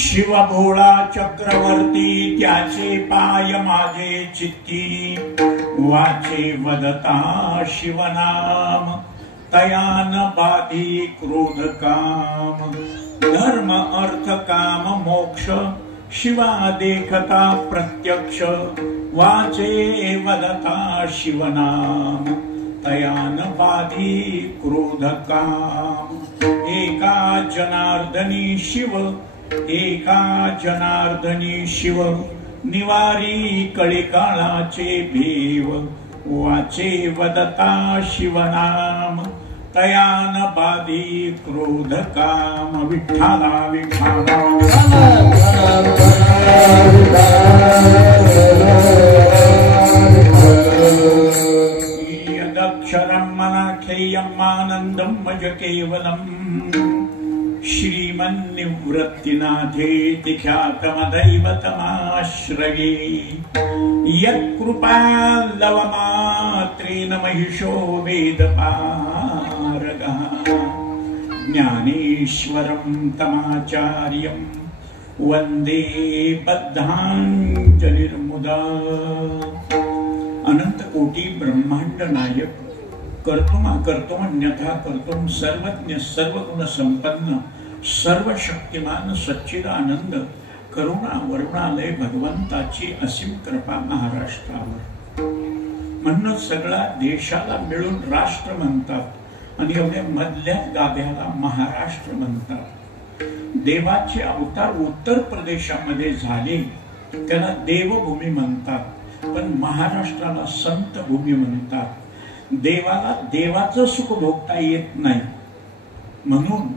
शिवभोळा चक्रवर्ती त्याचे पाय माझे चित्ती वाचे वदता शिवनाम तयान बाधी क्रोध काम धर्म अर्थ काम मोक्ष शिवा देखता प्रत्यक्ष वाचे वदता शिवनाम तयान बाधी क्रोध काम एका जनार्दनी शिव एका जनार्दनी शिव निवारी कळिकाळाचे भीव वाचे वदता शिवनाम तयान बाधी क्रोध काम विठ्ठला विठ्ठला यदक्षरम् अनाख्येयम् आनन्दम् मज केवलम् श्रीमन्निवृत्तिनाथेति ख्यातमदैवतमाश्रये यत्कृपालवमात्रेण महिषो वेदपारगः ज्ञानेश्वरं तमाचार्यं वन्दे बद्धाञ्जलिर्मुदा। अनंत कोटी ब्रह्मांड नायक कर्तुम अकर्तुम अन्यथा कर्तुम सर्वज्ञ सर्वगुण संपन्न सर्वशक्तिमान सच्चिदानंद करुणा वरुणालय भगवंताची असीम कृपा महाराष्ट्रावर। म्हणून सगळ्या देशाला मिळून राष्ट्र म्हणतात आणि एवढ्या मधल्या गाभ्याला महाराष्ट्र म्हणतात। देवाचे अवतार उत्तर प्रदेशामध्ये झाले त्याला देवभूमी म्हणतात, पण महाराष्ट्राला संत भूमी म्हणतात। देवाला देवाचं सुख भोगता येत नाही म्हणून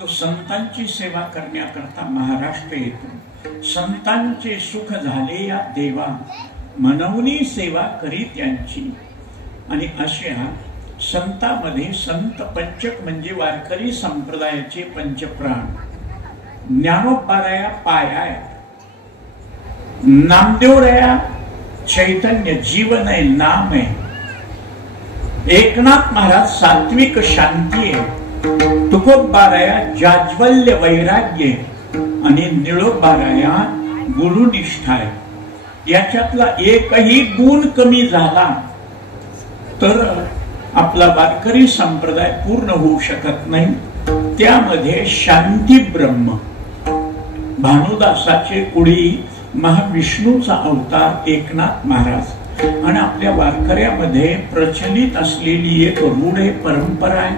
तो संतांची सेवा करण्याकरता महाराष्ट्र येतो। संतांचे सुख झाले या देवा मनवनी सेवा करीत यांची। आणि अशा संतांमध्ये संत पंचक म्हणजे वारकरी संप्रदायाचे पंचप्राण ज्ञानोबाराया पाया, नामदेवराया चैतन्य जीवन आहे नाम आहे, एकनाथ महाराज सात्विक शांती आहे, तुकोबाराया जाज्वल्य वैराग्य आणि निळोबाराया गुरुनिष्ठा आहे। याच्यातला एकही गुण कमी झाला तर आपला वारकरी संप्रदाय पूर्ण होऊ शकत नाही। त्यामध्ये शांती ब्रह्म भानुदासाचे कुडी महाविष्णूचा अवतार एकनाथ महाराज आणि आपल्या वारकऱ्यामध्ये प्रचलित असलेली एक रूढ परंपरा आहे,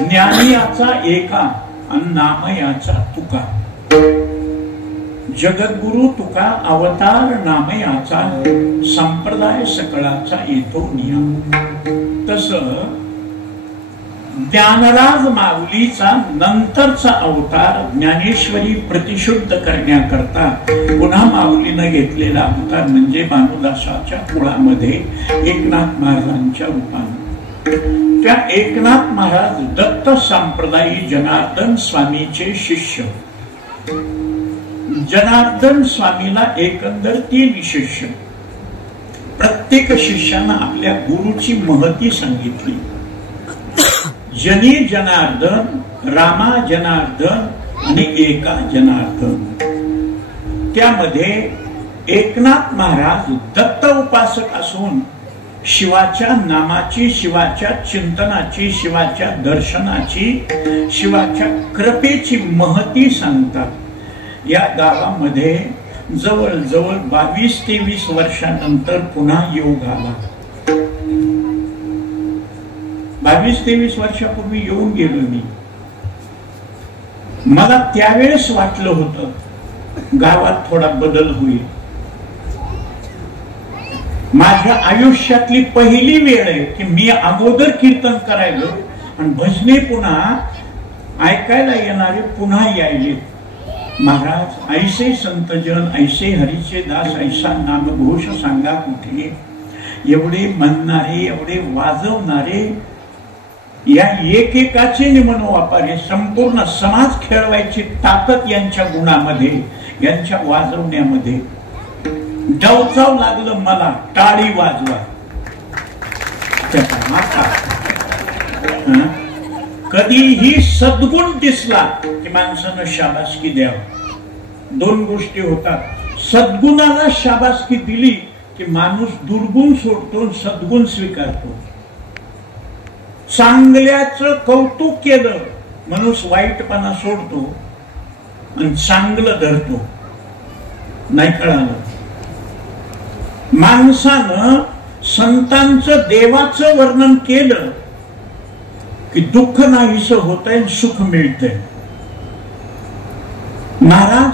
ज्ञानी याचा एका आणि नाम याचा तुका। जगद्गुरु तुका अवतार नाम याचा संप्रदाय सकळाचा येतो नियम। तस ज्ञानराज माऊलीचा नंतरचा अवतार ज्ञानेश्वरी प्रतिशुद्ध करण्याकरता पुन्हा माऊलीने घेतलेला अवतार म्हणजे भानुदासाच्या कुळामध्ये एकनाथ महाराजांच्या रूपाने। त्या एकनाथ महाराज दत्त संप्रदायी जनार्दन स्वामीचे शिष्य। जनार्दन स्वामीला एकंदर 3 शिष्य। प्रत्येक शिष्याने आपल्या गुरुची महती सांगितली। जनी जनार्दन, रामा जनार्दन आणि एका जनार्दन। त्यामध्ये एकनाथ महाराज दत्त उपासक असून शिवाच्या नामाची, शिवाच्या चिंतनाची, शिवाच्या दर्शनाची, शिवाच्या कृपेची महती सांगतात। या गावामध्ये जवळजवळ 22-23 वर्षानंतर पुन्हा योग आला। 22-23 वर्षापूर्वी येऊन गेलो मी। मला त्यावेळेस वाटलं होतं गावात थोडा बदल होईल। माझ्या आयुष्यातली पहिली वेळ आहे की मी अगोदर कीर्तन करायलो आणि भजने पुन्हा ऐकायला येणारे पुन्हा यायले। महाराज ऐसे संतजन, ऐसे हरीचे दास, ऐसा नामघोष सांगा कुठे। एवढे म्हणणारे, एवढे वाजवणारे, या एकेकाचे निमनो वापारे संपूर्ण समाज खेळवायची ताकद यांच्या गुणामध्ये, यांच्या वाजवण्यामध्ये। डवचाव लागलं मला, टाळी वाजवा। कधीही सद्गुण दिसला की माणसानं शाबासकी द्यावं। 2 गोष्टी होतात, सद्गुणाला शाबासकी दिली की माणूस दुर्गुण सोडतो, सद्गुण स्वीकारतो। चांगल्याचं कौतुक केलं माणूस वाईटपणा सोडतो आणि चांगलं धरतो। नाही कळालं? माणसानं संतांचं देवाचं वर्णन केलं की दुःख नाहीसं होतंय, सुख मिळतंय। महाराज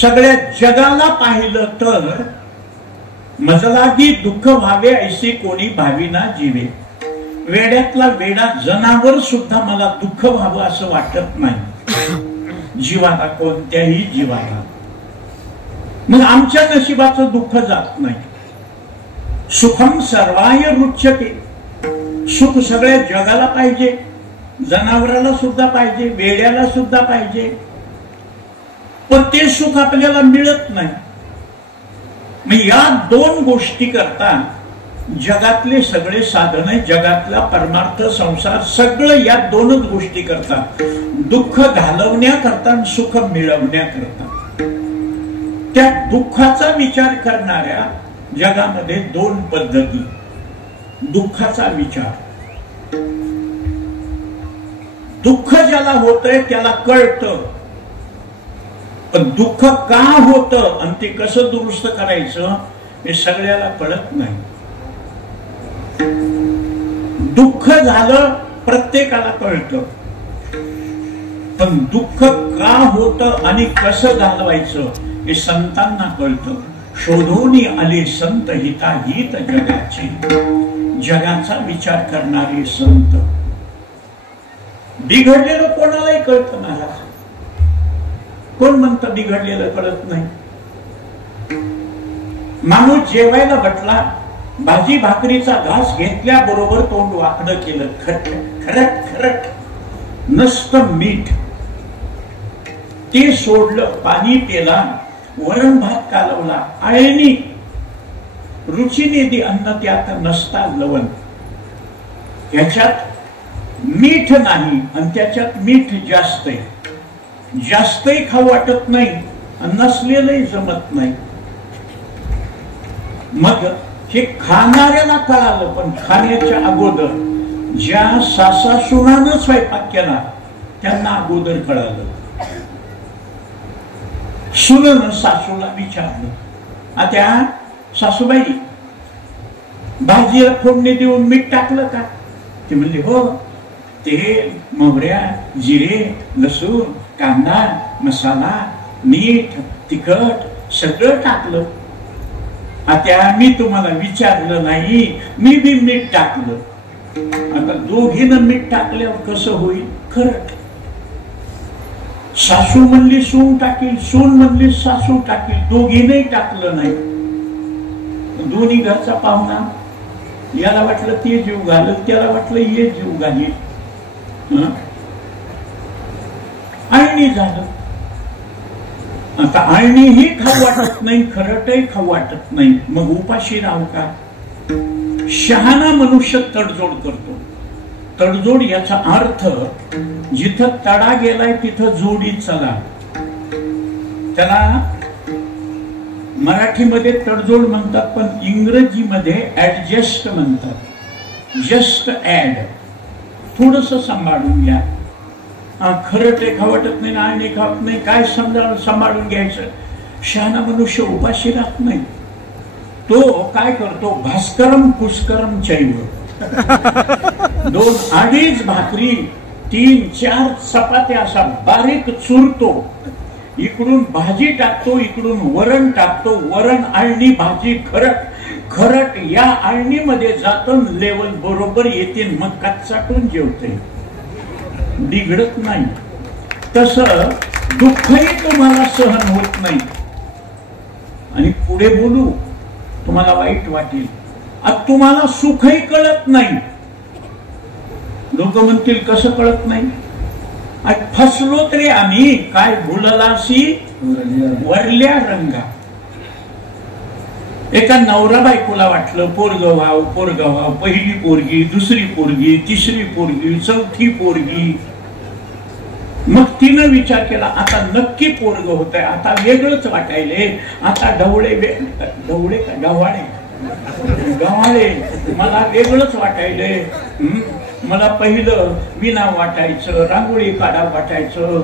सगळ्या जगाला पाहिलं तर मजलागी दुःख व्हावे ऐसे कोणी भाविना जीवे। वेड्यातला वेडा जनावर सुद्धा मला दुःख व्हावं असं वाटत नाही जीवाला, कोणत्याही जीवाला। मग आमच्या नशिबाचं दुःख जात नाही. सुखम सर्वाय रुच्यते, सुख सगळ्या जगाला पाहिजे, जनावराला सुद्धा पाहिजे, वेड्याला सुद्धा पाहिजे, पण ते सुख आपल्याला मिळत नाही. मग या दोन गोष्टी करता जगातले सगळे साधन, जगातला परमार्थ संसार सगळं या दोनच गोष्टी करतात, दुःख घालवण्याकरता आणि सुख मिळवण्याकरता. त्या दुःखाचा विचार करणाऱ्या जगामध्ये दोन पद्धती. दुःखाचा विचार, दुःख ज्याला होतंय त्याला कळतं, पण दुःख का होतं आणि ते कसं दुरुस्त करायचं हे सगळ्याला कळत नाही. दुःख झालं प्रत्येकाला कळतं, पण दुःख का होतं आणि कसं घालवायचं हे संतांना कळतं. शोधून आले संत हिताहित जगाचे, जगाचा विचार करणारे संत. बिघडलेलं कोणालाही कळतं महाराज. कोण म्हणतं बिघडलेलं कळत नाही? माणूस जेवायला बसला, भाजी भाकरीचा घास घेतल्याबरोबर तोंड वाकडं केलं, खरट खरट नसतं मीठ, ते सोडलं, पाणी पेला, वरण भात कालवला, आळणी रुचीने दे अन्न त्यात नसता लवण. ह्याच्यात मीठ नाही आणि त्याच्यात मीठ जास्त आहे, जास्तही खाऊ वाटत नाही आणि नसलेलंही जमत नाही. मग हे खाणाऱ्याला कळालं, पण खाण्याच्या अगोदर ज्या सासासुनानं स्वयंपाक केला त्यांना अगोदर कळालं. सुनेनं सासूला विचारलं, आता सासूबाई भाजीला फोडणी देऊन मीठ टाकलं का? ते म्हणले हो, तेल, मोहऱ्या, जिरे, लसूण, कांदा, मसाला, मीठ, तिखट सगळं टाकलं. आता मी तुम्हाला विचारलं नाही, मी बी मीठ टाकलं. आता दोघीनं मीठ टाकल्यावर कसं होईल? खरं. सासू म्हणली सून टाकील, सून म्हणली सासू टाकील, दोघींनाही टाकलं नाही. दोन्ही घरचा पाहुणा, याला वाटलं ते जीव घालत, त्याला वाटलं हे जीव घालील, आळणी झालं. आता आळणीही खाऊ वाटत नाही, खरटही खाऊ वाटत नाही, मग उपाशी राहू का? शहाणा मनुष्य तडजोड करतो. तडजोड याचा अर्थ जिथं तडा गेलाय तिथं जोडी चला. त्याला मराठीमध्ये तडजोड म्हणतात, पण इंग्रजीमध्ये ऍडजस्ट म्हणतात. जस्ट ऍड, थोडस सांभाळून घ्या. खरं ते खावटत नाही, आळणी खावत नाही, काय सांभाळून घ्यायचं. शहाणा मनुष्य उपाशी राहत नाही. तो काय करतो? भास्करम पुष्करम चैव, 2-2.5 भाकरी, 3-4 चपात्या असा बारीक चुरतो. इकडून भाजी टाकतो, इकडून वरण टाकतो. वरण, आळणी, भाजी, खरट. खरट या आळणीमध्ये जातं, लेवल बरोबर येते, मग कच्चाटून जेवते, बिघडत नाही. तसं दुःखही तुम्हाला सहन होत नाही. आणि पुढे बोलू, तुम्हाला वाईट वाटेल. आता तुम्हाला सुखही कळत नाही. लोक म्हणतील कसं कळत नाही? फसलो तरी आम्ही काय भुललासी वरल्या रंगा. एका नवरा बायकोला वाटलं पोरगं व्हाव, पहिली पोरगी, दुसरी पोरगी, तिसरी पोरगी, चौथी पोरगी. मग तिनं विचार केला, आता नक्की पोरग होत आहे, आता वेगळंच वाटायले. आता ढवळे का गव्हाळे मला वेगळंच वाटायले. मला पहिलं विना वाटायचं, रांगोळी काढा वाटायचं,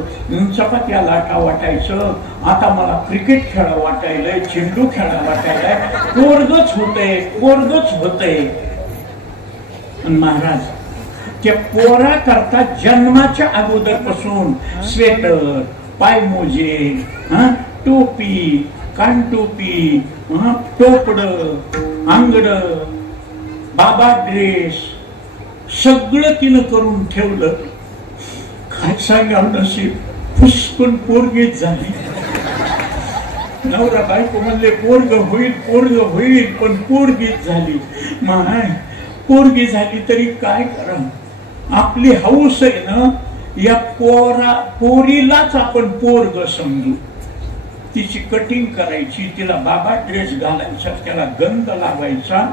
चपात्या लाटा वाटायचं. आता मला क्रिकेट खेळा वाटायलंय, चेंडू खेळा वाटायलाय. पोरगच होतंय. महाराज, त्या पोरा करता जन्माच्या अगोदरपासून स्वेटर, पायमोजे, टोपी, कानटोपी, टोपड, आंगड, बाबा ड्रेस सगळं तिनं करून ठेवलं. काय सांगावं नशीब, पुष्कळ पोरगीच झाली. नवरा बायको म्हणले पोरग होईल पण पोरगीच झाली. माय पोरगी झाली तरी काय करा, आपली हौस आहे ना, या पोरीलाच आपण पोरग समजू. तिची कटिंग करायची, तिला बाबा ड्रेस घालायचा, त्याला गंध लावायचा,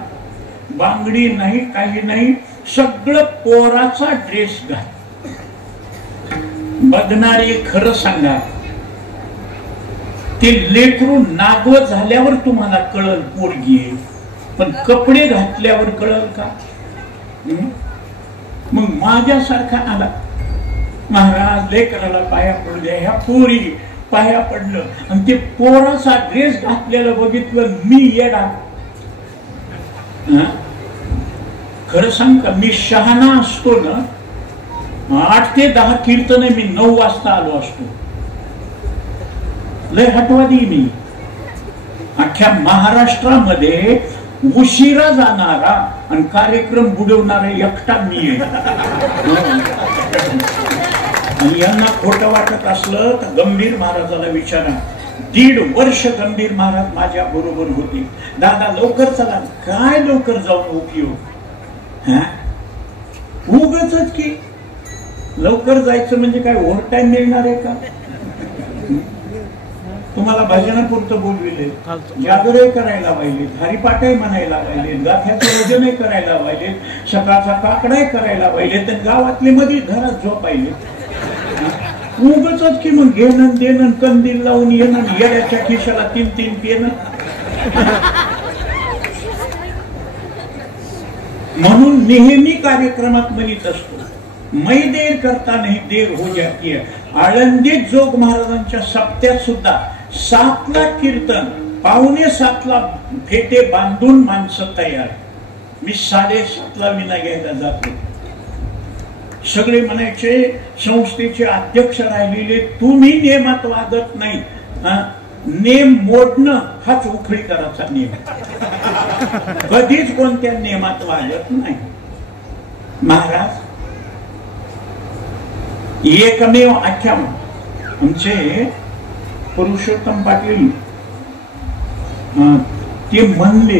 बांगडी नाही काही नाही, सगळं पोराचा ड्रेस घाल. बघणारे खरं सांगा, ते लेकरू नागव झाल्यावर तुम्हाला कळल पोरगी आहे, पण कपडे घातल्यावर कळल का? मग माझ्यासारखा आला, महाराज लेकराला पाया पडू द्या, ह्या पोरी पाया पडलं आणि ते पोराचा ड्रेस घातलेलं बघितलं, मी येडा. खरं सांग का, मी शहाणा असतो ना, 8 ते 10 कीर्तन मी 9 वाजता आलो असतो. लय हटवादी मी. अख्ख्या महाराष्ट्रामध्ये उशिरा जाणारा आणि कार्यक्रम बुडवणारा एकटा मी आहे. आणि यांना खोटं वाटत असलं तर गंभीर महाराजाला विचारा. 1.5 वर्ष गंभीर महाराज माझ्या बरोबर होते. दादा लवकर चला. काय लवकर जाऊन उपयोग? उगाचच की लवकर जायचं म्हणजे काय ओव्हर टाइम मिळणार आहे का? तुम्हाला भजनापुरतं बोलविले, जागरे करायला पाहिजे, हरिपाठही म्हणायला पाहिजे, गाथ्याचं वजनही करायला पाहिजे, सकाळचा काकडाही करायला पाहिजे, तर गावातले मध्ये घरात झोपायले. उगाचच की मग घेणं देणं, कंदील लावून येणं, येड्याच्या खिशाला 3-3 पेन. म्हणून नेहमी कार्यक्रमात म्हणत असतो, मै देर करता नाही देर हो जाती है. आळंदीत जोग महाराजांच्या सप्त्यात सुद्धा 7ला कीर्तन, 6:45ला फेटे बांधून माणसं तयार. मी 7:30ला विना घ्यायला जातो. सगळे म्हणायचे, संस्थेचे अध्यक्ष राहिलेले, तुम्ही नियमात वागत नाही. नेम मोडणं हाच उखळीकराचा नियम. कधीच कोणत्या नियमात वागत नाही. महाराज एकमेव आख्यान आमचे पुरुषोत्तम पाटील ते म्हणले,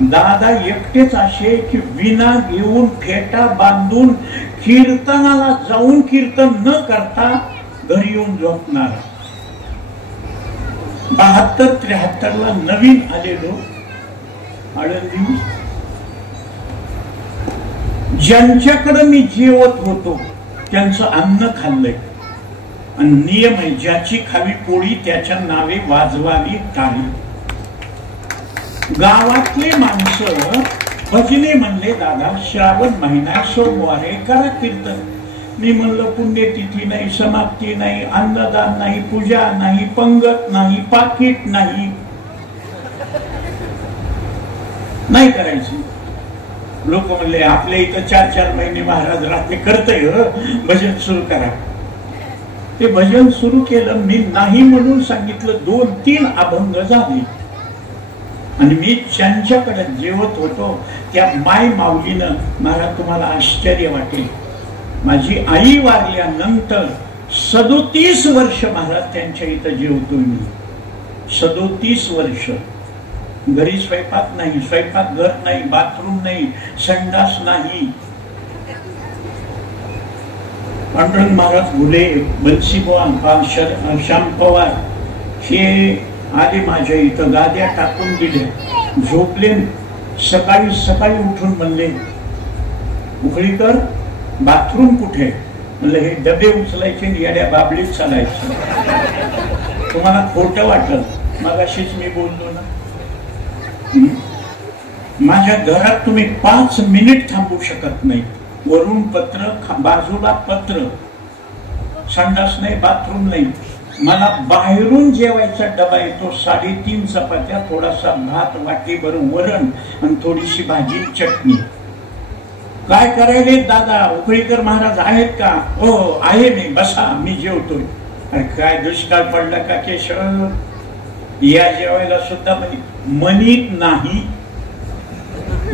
दादा एकटेच असे की विना घेऊन फेटा बांधून कीर्तनाला जाऊन कीर्तन न करता घरी येऊन झोपणार. 72-73ला नवीन आलेलो आळंदी, ज्यांच्याकडे मी जेवत होतो त्यांचं अन्न खाल्लंय. आणि नियम आहे, ज्याची खावी पोळी त्याच्या नावे वाजवावी टाळी. गावातले माणसं भजने म्हणले, दादा श्रावण महिना सोमवारे करा कीर्तन. मी म्हणलं पुण्यतिथी नाही, समाप्ती नाही, अन्नदान नाही, पूजा नाही, पंगत नाही, पाकिट नाही, नाही करायची. लोक म्हणले आपल्या इथं 4-4 महिने महाराज रात्री करतय, भजन सुरू करा. ते भजन सुरू केलं. मी नाही म्हणून सांगितलं. 2-3 अभंग झाले. आणि मी ज्यांच्याकडे जेवत होतो त्या माय माऊलीनं, महाराज तुम्हाला आश्चर्य वाटेल, माझी आई वारल्यानंतर 37 वर्ष महाराज त्यांच्या इथं जेवतो मी. 37 वर्ष. घरी स्वयंपाक नाही, स्वयंपाकघर नाही, बाथरूम नाही, संडास नाही. पांडुरंग महाराज घुले, बन्सीबुवा, श्याम पवार हे आले माझ्या इथं. गाद्या टाकून दिले, झोपले. सकाळी उठून म्हणले, उखळीकर बाथरूम कुठे? म्हणलं हे डबे उचलायचे आणि येड्या बाबलीत चालायचं. तुम्हाला खोटं वाटत, मगाशीच मी बोललो ना. माझ्या घरात तुम्ही 5 मिनिट थांबू शकत नाही. वरून पत्र, बाजूला पत्र, संडास नाही, बाथरूम नाही. मला बाहेरून जेवायचा डबा येतो. 3.5 चपात्या, थोडासा भात, वाटीभर वरण आणि थोडीशी भाजी, चटणी. काय करायले दादा? उखळीकर महाराज आहेत का? हो आहे. मी बसा, मी जेवतोय. अरे काय दुष्काळ पडला का केशव? या जेवायला सुद्धा म्हणीत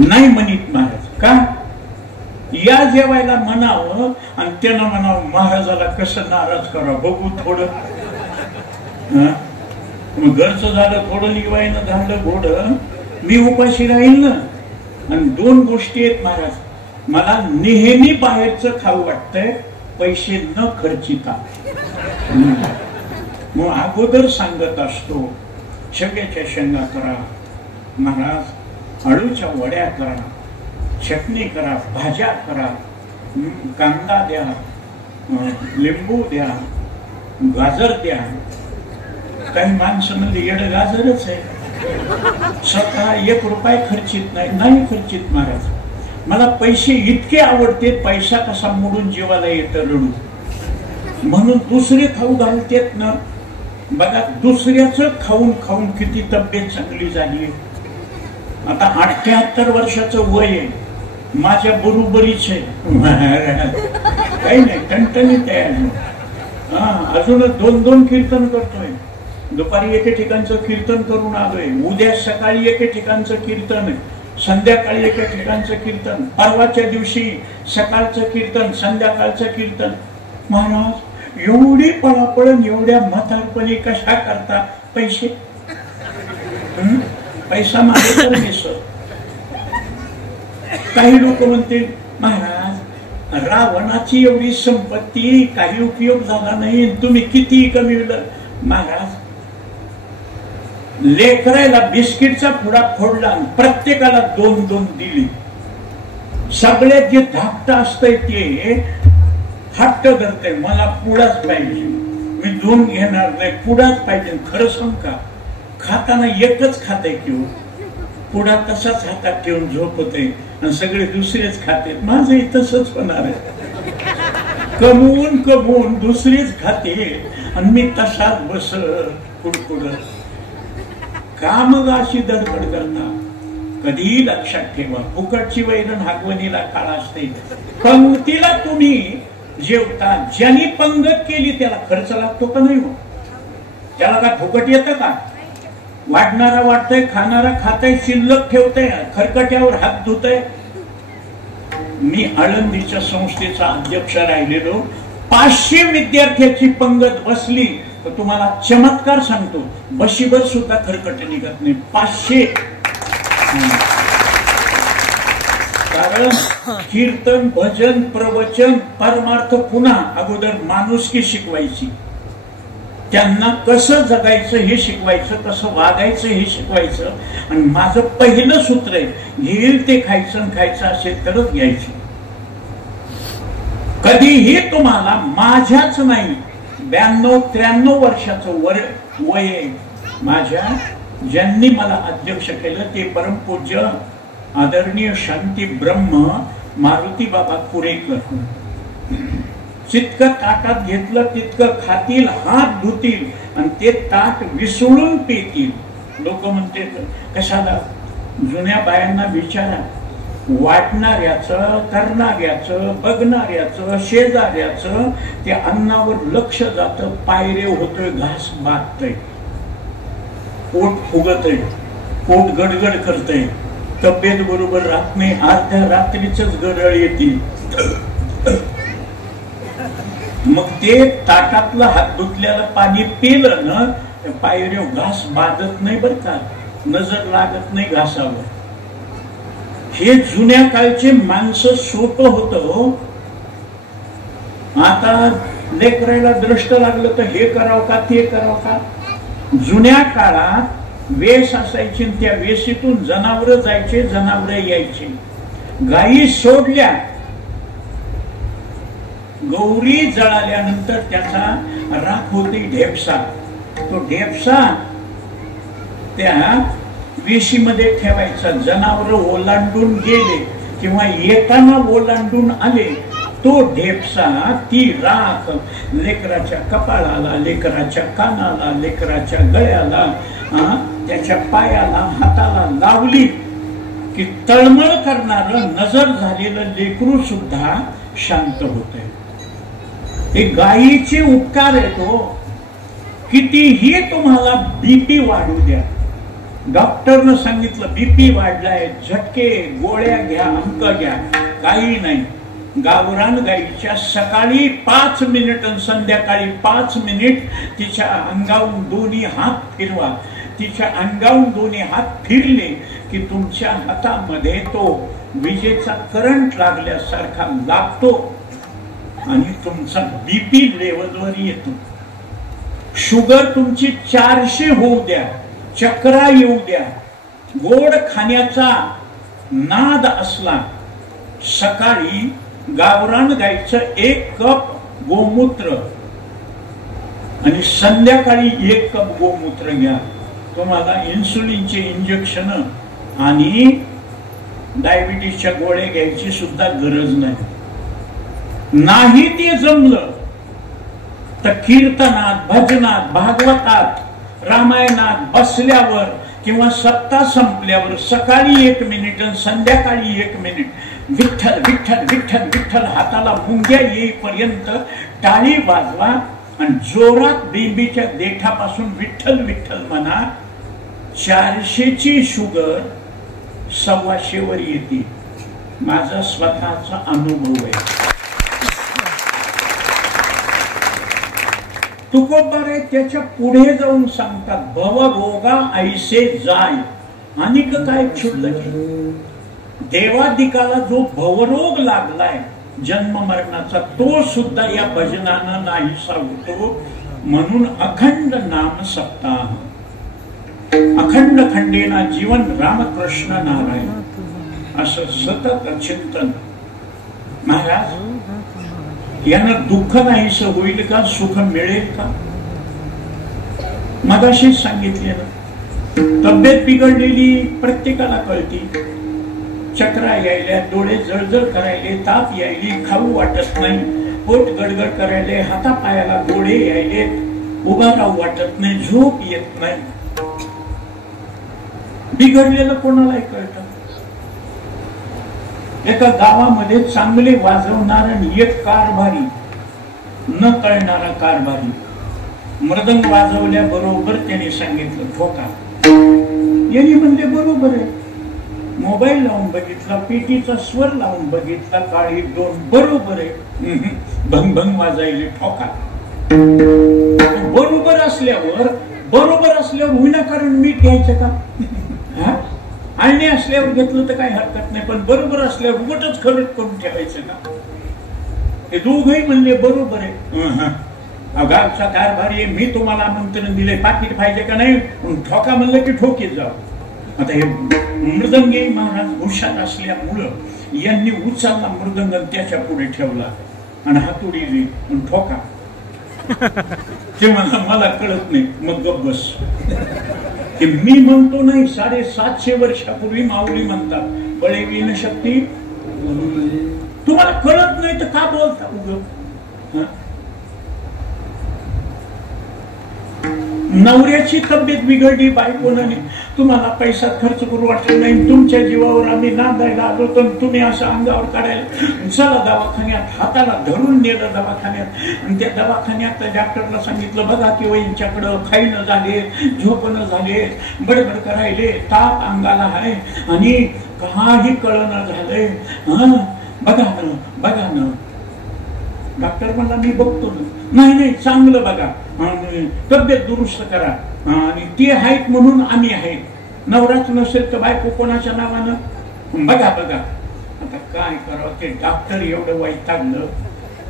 नाही म्हणीत महाराज. का या जेवायला म्हणावं आणि त्यानं म्हणावं महाराजाला कसं नाराज करा बघू थोडं. मग घरचं झालं थोडं लिवायनं झालं गोड, मी उपाशी राहील ना. आणि दोन गोष्टी आहेत महाराज, मला नेहमी बाहेरचं खाऊ वाटतंय, पैसे न खर्चिता. मग अगोदर सांगत असतो, शेवग्याच्या शेंगा करा महाराज, अळूच्या वड्या करा, चटणी करा, भाज्या करा, कांदा द्या, लिंबू द्या, गाजर द्या. काही माणसं म्हणजे येड गाजरच आहे, स्वतः 1 रुपया खर्चित नाही खर्चित महाराज. मला पैसे इतके आवडते, पैसा कसा मोडून जीवाला येतं रडू, म्हणून दुसरे खाऊ घालतेत ना. बघा दुसऱ्याच खाऊन खाऊन किती तब्येत चांगली झाली. आता 78 वर्षाचं वय आहे, माझ्या बरोबरीच आहे. काही नाही, टणटणीत आहे. अजून 2 कीर्तन करतोय. दुपारी एके ठिकाणचं कीर्तन करून आलोय, उद्या सकाळी एके ठिकाणचं कीर्तन आहे, संध्याकाळी एके ठिकाणचं कीर्तन, परवाच्या दिवशी सकाळचं कीर्तन, संध्याकाळचं कीर्तन. महाराज एवढी पळापळ एवढ्या म्हातारपणी कशा करता? पैसे पैसा मागे सर. काही लोक म्हणतील महाराज रावणाची एवढी संपत्ती, काही उपयोग झाला नाही, तुम्ही किती कमीवलं. महाराज लेकरायला बिस्किटचा पुडा फोडला, प्रत्येकाला 2-2 दिली. सगळ्यात जे धाकट असतंय ते हट्ट करते, मला पुडाच पाहिजे, मी 2 घेणार नाही, पुडाच पाहिजे. खरं सांग का, खाताना एकच खाते किंवा पुडा तसाच हातात ठेवून झोपते आणि सगळे दुसरेच खाते. माझं तसंच होणार आहे, कमवून कमवून दुसरेच खाते आणि मी तसाच बस पुडपुड. का मग अशी धडपड करता? कधी लक्षात ठेवा, फुकटची वैरण हागवणीला काळ असते. पंक्तीला तुम्ही जेवता, ज्यांनी पंगत केली त्याला खर्च लागतो का नाही? हो, त्याला काय फुकट येतं का? वाढणारा वाटतंय, खाणारा खातय, शिल्लक ठेवतय, खरकट्यावर हात धुतय. मी आळंदीच्या संस्थेचा अध्यक्ष राहिलेलो, 500 विद्यार्थ्याची पंगत बसली तर तुम्हाला चमत्कार सांगतो, बशीभर सुद्धा खरकट निघत नाही. 500. कारण कीर्तन, भजन, प्रवचन, परमार्थ, पुन्हा अगोदर माणुसकी शिकवायची, त्यांना कसं जगायचं हे शिकवायचं, कसं वागायचं हे शिकवायचं. आणि माझं पहिलं सूत्र आहे, घेईल ते खायचं, खायचं असेल तरच घ्यायचं. कधीही तुम्हाला माझ्याच नाही, 92-93 वर्षाचं वय आहे माझ्या, ज्यांनी मला अध्यक्ष केलं ते परमपूज्य आदरणीय शांती ब्रह्म मारुती बाबा कुरेकर. जितकं ताटात घेतलं तितकं खातील, हात धुतील आणि ते ताट विसळून पितील. लोक म्हणते कशाला? जुन्या बायांना विचारा, वाटणाऱ्याचं, करणाऱ्याचं, बघणाऱ्याचं, शेजाऱ्याचं ते अन्नावर लक्ष जातं, पायरे होतोय, घास बांधतय, पोट फुगतय, पोट गडगड करतय, तब्येत बरोबर राहत नाही, अर्ध्या रात्रीच गडळ येते. मग ते ताटातलं हात धुतल्याला पाणी पिलं ना, पायऱ्या घास बाधत नाही बरं का, नजर लागत नाही घासावर. हे जुन्या काळचे माणसं सोपं होतं. आता लेकरायला दृष्ट लागलं तर हे करावं का ते करावं का? जुन्या काळात वेश असायची, त्या वेशीतून जनावर जायचे, जनावर यायचे. गायी सोडल्या, गौरी जळाल्यानंतर त्याचा राख होती ढेपसा. तो ढेपसा त्या वेशीमध्ये ठेवायचा. जनावर ओलांडून गेले किंवा येताना ओलांडून आले, तो ढेपसा, ती राख लेकराच्या कपाळाला, लेकराच्या कानाला, लेकराच्या गळ्याला, त्याच्या पायाला, हाताला लावली की तळमळ करणार नजर झालेलं लेकरू सुद्धा शांत होते. ते गायीचे उपकार येतो. कितीही तुम्हाला बीपी वाढू द्या, डॉक्टरनं सांगितलं बीपी वाढलाय, झटके, गोळ्या घ्या, अंक घ्या, काही नाही. गावरान गाईच्या सकाळी 5 मिनिट आणि संध्याकाळी 5 मिनिट तिच्या अंगावरून दोन्ही हात फिरवा. तिच्या अंगावरून दोन्ही हात फिरले की तुमच्या हातामध्ये तो विजेचा करंट लागल्यासारखा लागतो आणि तुमचा बीपी लेवलवर येतो. शुगर तुमची 400 होऊ द्या, चक्रा येऊ द्या, गोड खाण्याचा नाद असला, सकाळी गावरान गाईचं 1 कप गोमूत्र आणि संध्याकाळी 1 कप गोमूत्र घ्या. तुम्हाला इन्सुलिनचे इंजेक्शन आणि डायबिटीसच्या गोळ्या घ्यायची सुद्धा गरज नाही. नाही ते जमलं तर कीर्तनात, भजनात, भागवतात, रामायणात बसल्यावर किंवा सप्ताह संपल्यावर सकाळी 1 मिनिट आणि संध्याकाळी 1 मिनिट विठ्ठल विठ्ठल विठ्ठल विठ्ठल हाताला मुंग्या येईपर्यंत टाळी वाजवा आणि जोरात बेंबीच्या देठापासून विठ्ठल विठ्ठल म्हणा. 400ची शुगर 125 वर येते. माझा स्वतःचा अनुभव आहे. तुकोबारे त्याच्या पुढे जाऊन सांगतात, भवरोगा ऐसे जाय. आणि काय क्षुल्लक देवादिकाला जो भवरोग लागलाय जन्म मरणाचा, तो सुद्धा या भजनानं नाहीसा होतो. म्हणून अखंड नाम सप्ताह, अखंड खंडेना जीवन रामकृष्ण नारायण असं सतत चिंतन. महाराज यानं दुःख नाहीस होईल का, सुख मिळेल का? मगाशी सांगितले ना, तब्येत बिघडलेली प्रत्येकाला कळती. चक्रा यायल्या, डोळे जळजळ करायले, ताप यायली, खाऊ वाटत नाही, पोट गडगड करायले, हातापायाला गोळे यायले, उभा राहू वाटत नाही, झोप येत नाही. बिघडलेलं कोणालाही कळतं. एका गावामध्ये चांगले वाजवणारा एक कारभारी, न कळणारा कारभारी, मृदंग वाजवल्याबरोबर त्याने सांगितलं ठोका. यांनी म्हणले बरोबर आहे. मोबाईल लावून बघितला, पेटीचा स्वर लावून बघितला, काळी 2 बरोबर आहे. भंग भंग वाजायले ठोका. बरोबर असल्यावर विनाकारण मीठ घ्यायचं का? आणि असल्यावर घेतलं तर काही हरकत नाही, पण बरोबर असल्यावर उगटच खरंच करून ठेवायचं का? हे दोघही म्हणले बरोबर आहे. गावचा कारभारी, मी तुम्हाला आमंत्रण दिले, पाकिट पाहिजे का नाही? ठोका म्हणलं की ठोकीत जाऊ. आता हे मृदंगी महाराज हुशार असल्यामुळं यांनी उचलला मृदंग त्याच्या पुढे ठेवला आणि हातोडी दिली, ठोका. ते मला कळत नाही. मग गप्प बस. की मी म्हणतो नाही, 750 वर्षापूर्वी माऊली म्हणतात, बळे विन शक्ती. तुम्हाला कळत नाही तर का बोलता उग? नवऱ्याची तब्येत बिघडली बायकोने, तुम्हाला पैसा खर्च करू वाटलं नाही, तुमच्या जीवावर आम्ही नांदायला आलो, तर तुम्ही असं अंगावर काढायला चला दवाखान्यात. हाताला धरून नेलं दवाखान्यात आणि त्या दवाखान्यात डॉक्टरला सांगितलं, बघा की यांच्याकडं खाईनं झाले, झोपणं झाले, बडबड करायले, ताप अंगाला आहे आणि काही कळणं झालंय. बघा ना. डॉक्टर म्हणला, मी बघतो ना. नाही चांगलं बघा, तब्येत दुरुस्त करा. आणि ते आहेत म्हणून आम्ही आहेत. नवराच नसेल तर बायको कोणाच्या नावानं? बघा. आता काय करावं? ते डॉक्टर एवढं वैतागलं.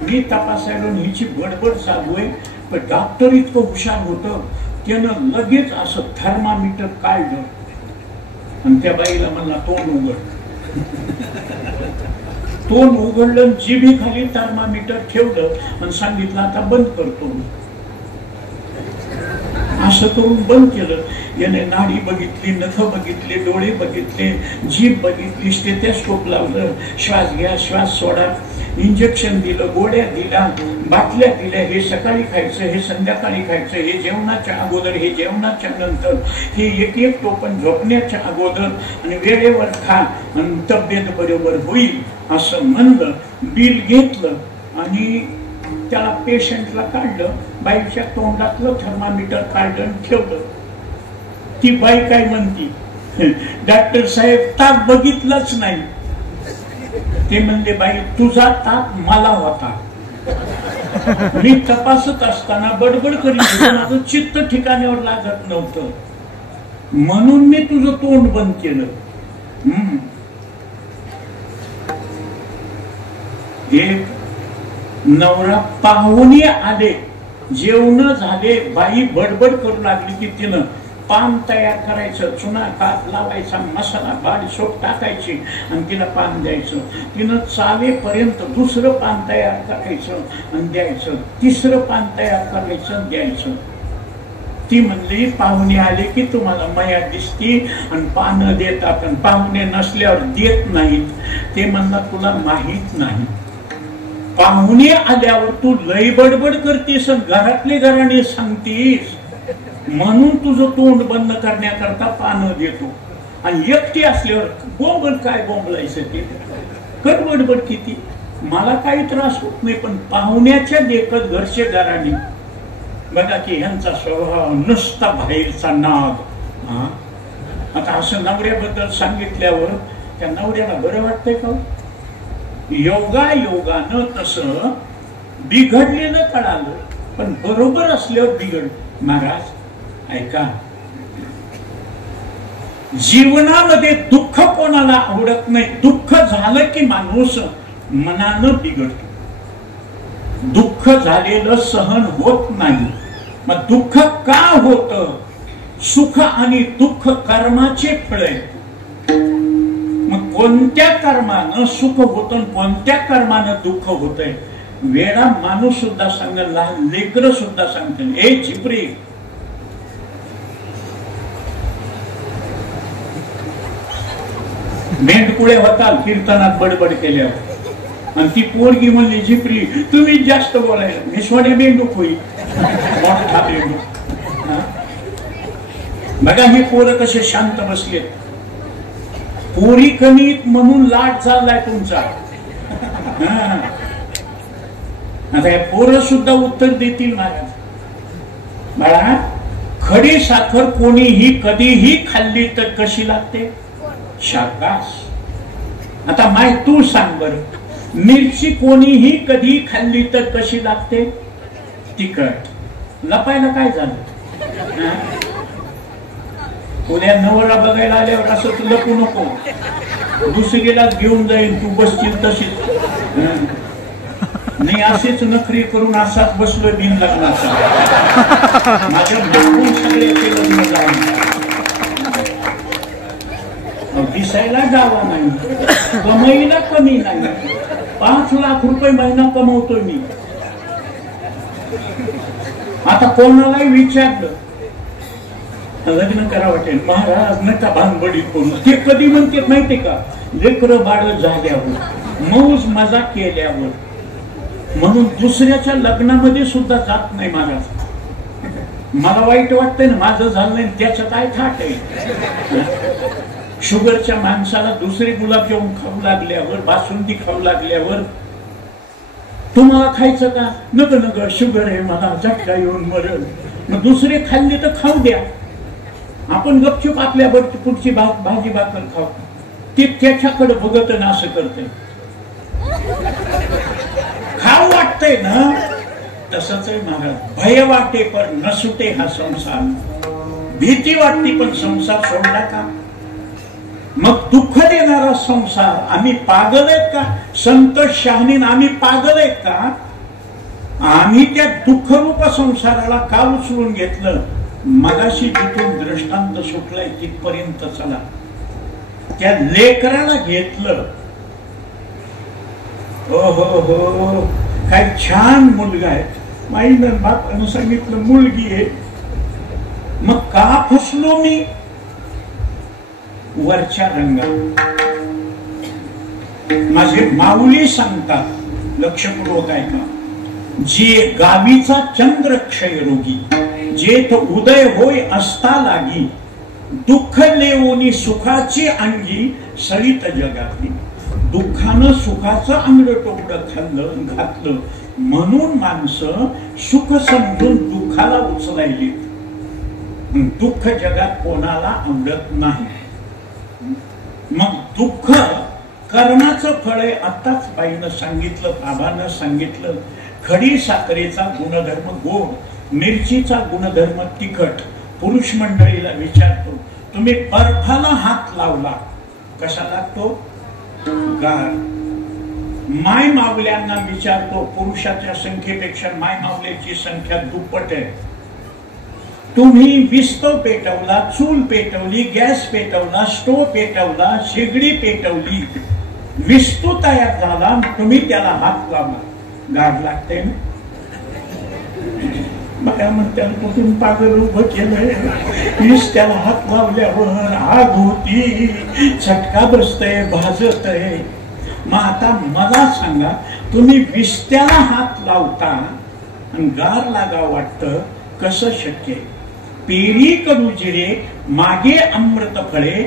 मी तपासायला हिची बडबड चालू आहे, पण डॉक्टर इतकं हुशार होतं, त्यानं लगेच असं थर्मामीटर काढलं आणि त्या बाईला म्हणला, तोंड उघड. तोंड उघडलं, जिभी खाली थर्मामीटर ठेवलं आणि सांगितलं, आता बंद करतो. असं करून बंद केलं. याने नाडी बघितली, नख बघितले, डोळे बघितले, जीभ बघितली, स्टेथोस्कोप लावलं, श्वास घ्या, श्वास सोडा, इंजेक्शन दिलं, गोळ्या दिल्या, बाटल्या दिल्या. हे सकाळी खायचं, हे संध्याकाळी खायचं, हे जेवणाच्या अगोदर, हे जेवणाच्या नंतर, हे एक टोपण झोपण्याच्या अगोदर, आणि वेळेवर खा आणि तब्येत बरोबर होईल असं म्हणलं. बिल घेतलं आणि त्याला पेशंटला काढलं. बाईच्या तोंडातलं थर्मामीटर काढलं ठेवलं. ती बाई काय म्हणती, डॉक्टर साहेब ताप बघितलंच नाही. ते म्हणले बाई तुझा ताप मला होता, मी तपासत असताना बडबड करीत माझं चित्त ठिकाणावर लागत नव्हतं, म्हणून मी तुझं तोंड बंद केलं. एक नवरा पाहुणे आले, जेवण झाले, बाई बडबड करू लागली की तिनं पान तयार करायचं, चुना कात लावायचा, मसाला बाडशोप टाकायची आणि तिला पान द्यायचं. तिनं चालेपर्यंत दुसरं पान तयार करायचं आणि द्यायचं, तिसरं पान तयार करायचं द्यायचं. ती म्हणली पाहुणे आले की तुम्हाला माया दिसती आणि पानं देतात, आणि पाहुणे नसल्यावर देत नाहीत. ते म्हणला तुला माहित नाही, पाहुणे आल्यावर तू लई बडबड करतीस, घरातले घराने सांगतीस, म्हणून तुझं तोंड बंद करण्याकरता पानं देतो. आणि एकटी असल्यावर बोंबल काय बोंबलायचं ते कर बडबड किती, मला काही त्रास होत नाही, पण पाहुण्याच्या देखत घरचे घराने बघा की ह्यांचा स्वभाव नुसता बाहेरचा नाद. आता असं नवऱ्याबद्दल सांगितल्यावर त्या नवऱ्याला बरं वाटतंय का? योगानं तसं बिघडलेलं कळालं, पण बरोबर असल्यावर बिघड. महाराज ऐका, जीवनामध्ये दुःख कोणाला आवडत नाही. दुःख झालं की माणूस मनानं बिघडतो, दुःख झालेलं सहन होत नाही. मग दुःख का होत? सुख आणि दुःख कर्माचे फळ आहेत. मग कोणत्या कर्मानं सुख होत, कोणत्या कर्मानं दुःख होतंय? वेळा माणूस सुद्धा सांगेल, लहान लेकर सुद्धा सांगतील, ए झिपरी मेंढकुळे होता कीर्तनात बडबड केल्यावर, आणि ती पोरगी म्हणली झिपरी तुम्ही जास्त बोलायला, मी सोने मेंढूक होईल मोठा मेंढूक. बघा हे पोरं कसे शांत बसले. पोरी कमीत म्हणून लाट चाललाय तुमचा. आता हे पोरं सुद्धा उत्तर देतील महाराज. बाळा, खडी साखर कोणीही कधीही खाल्ली तर कशी लागते? शाबास. आता माय तू सांग बर, मिरची कोणीही कधी खाल्ली तर कशी लागते? तिखट. लपायला काय झालं? उद्या नवरा बघायला आल्यावर असं तू लपू नको, दुसरीला घेऊन जाईल, तू बसशील तशीच. नाही असेच नखरी करून असाच बसलोय बिन लग्नाचा. माझ्या बघून सगळ्याचे लग्न जाऊन दिसायला गावा नाही, कमाईला कमी नाही. 5 लाख रुपये महिना कमवतोय मी. आता कोणालाही विचारलं लग्न करा वाटेल, महाराज नका भानबडी करू. ते कधी म्हणते माहितीये का? लेकरं बाळ झाल्यावर, मौज मजा केल्यावर. म्हणून दुसऱ्याच्या लग्नामध्ये सुद्धा जात नाही महाराज. मला वाईट वाटतंय ना, माझं झालं नाही त्याचं काय ठाट आहे. शुगरच्या माणसाला दुसरे गुलाबजामुन खाऊ लागल्यावर, बासुंदी खाऊ लागल्यावर तुम्हाला खायचं का? नग नग शुगर आहे मला, झटका येऊन मरण. मग दुसरे खाल्ले तर खाऊ द्या, आपण गपचूप आपल्या पुढची भाजी भाकर खाऊ. ते त्याच्याकडे बघत ना असं करते. खाऊ वाटतंय ना, तसंच आहे महाराज. भय वाटे पण न सुटे हा संसार, भीती वाटते पण संसार सोडला का? मग दुःख देणारा संसार आम्ही पागल आहेत का? संत शहाणीन आम्ही पागल आहेत का? आम्ही त्या दुःखरूप संसाराला का उचलून घेतलं? मगाशी जिथून दृष्टांत सुटलाय तिथपर्यंत चला. त्या लेकराला घेतलं, हो हो हो काय छान मुलगा आहे, माईनं बापानं सांगितलं मुलगी आहे. मग का फसलो मी? वरच्या रंगात. माझे माऊली सांगतात, लक्षपूर्वक ऐका, जे गावीचा चंद्र क्षयरोगी, जेथ उदय होय असता लागी, दुःख लेवोनी सुखाची अंगी सरित जगातली. दुःखानं सुखाचं अंगड टोपडं खाल्लं घातलं, म्हणून माणसं सुख समजून दुःखाला उचलायली. दुःख जगात कोणाला आवडत नाही. मग दुःख कर्माचं फळ आहे. आताच बाईनं सांगितलं, बाबानं सांगितलं, खडी साखरेचा गुणधर्म गोड, मिरचीचा गुणधर्म तिखट. पुरुष मंडळीला विचारतो, तुम्ही बर्फाला हात लावला कसा लागतो? गार. माय मावल्यांना विचारतो, पुरुषाच्या संख्येपेक्षा माय मावल्याची संख्या दुप्पट आहे. तुम्ही विस्तव पेटवला, चूल पेटवली, गॅस पेटवला, स्टोव पेटवला, शेगडी पेटवली, विस्तू तयार झाला, तुम्ही त्याला हात लावला, गार लागते ना? बघा म्हणतात कुठून पागल उभं केलंय, वीस त्याला हात लावल्यावर आग होती, चटका बसतय, भाजतय. मग आता मला सांगा, तुम्ही विस्त्याला हात लावता आणि गार लागा वाटतं, कसं शक्य? पेरी कडू जिरे मागे अमृत फळे.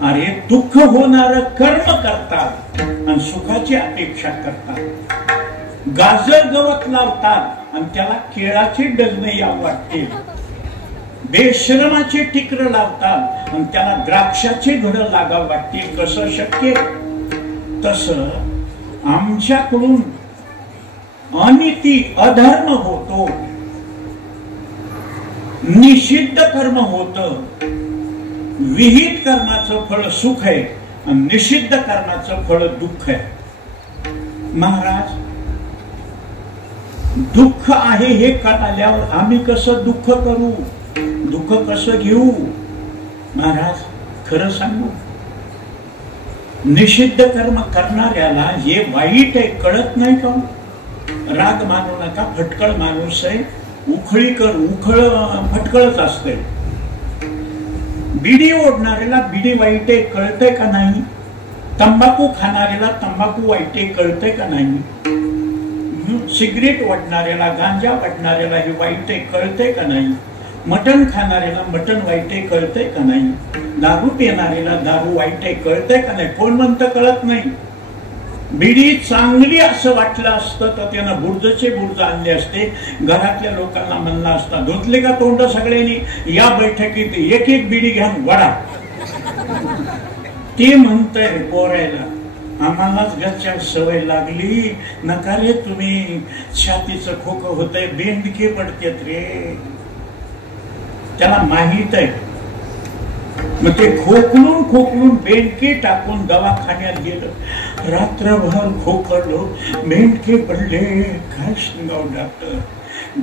अरे दुःख होणार कर्म करतात आणि सुखाची अपेक्षा करतात. गाजर गवत लावतात आणि त्याला केळाचे डजने या वाटते. बेशरमाचे टिकर लावतात आणि त्याला द्राक्षाचे घड लागा वाटते. कसं शक्य? तस आमच्याकडून अनिती अधर्म होतो, निषिद्ध कर्म होत. विहित कर्माचं फळ सुख आहे आणि निषिद्ध कर्माचं फळ दुःख आहे. महाराज, दुःख आहे हे कळाल्यावर आम्ही कसं दुःख करू, दुःख कसं घेऊ? महाराज खरं सांगू, निषिद्ध कर्म करणाऱ्याला हे वाईट आहे कळत नाही का? राग मानू नका, फटकळ माणूस आहे, उखळ फटकळच असते. बिडी ओढणाऱ्याला बिडी वाईट आहे कळतंय का नाही? तंबाखू खाणाऱ्याला तंबाखू वाईट आहे कळतंय का नाही? सिगरेट वाढणाऱ्याला, गांजा वाढणाऱ्याला हे वाईट आहे कळतंय का नाही? मटण खाणाऱ्याला मटण वाईट आहे कळतंय का नाही? दारू पिणाऱ्याला दारू वाईट आहे कळतंय का नाही? कोण म्हणतं कळत नाही? बिडी चांगली असं वाटलं असतं तर त्यानं बुर्जचे बुर्ज आणले असते. घरातल्या लोकांना म्हणलं असता, धुतले का तोंड सगळ्यांनी, या बैठकीत एक एक बिडी घ्या वडा. ते म्हणतंय पोरायला, आम्हालाच घरच्या सवय लागली, नका रे तुम्ही, छातीचं खोकं होतंय, बेंडके पडतेत रे. त्याला माहित आहे. मग ते खोकलून खोकलून बेंडके टाकून दवाखान्यात गेलं. रात्रभर खोकलो, बेंडके पडले. काय सांगाव डॉक्टर?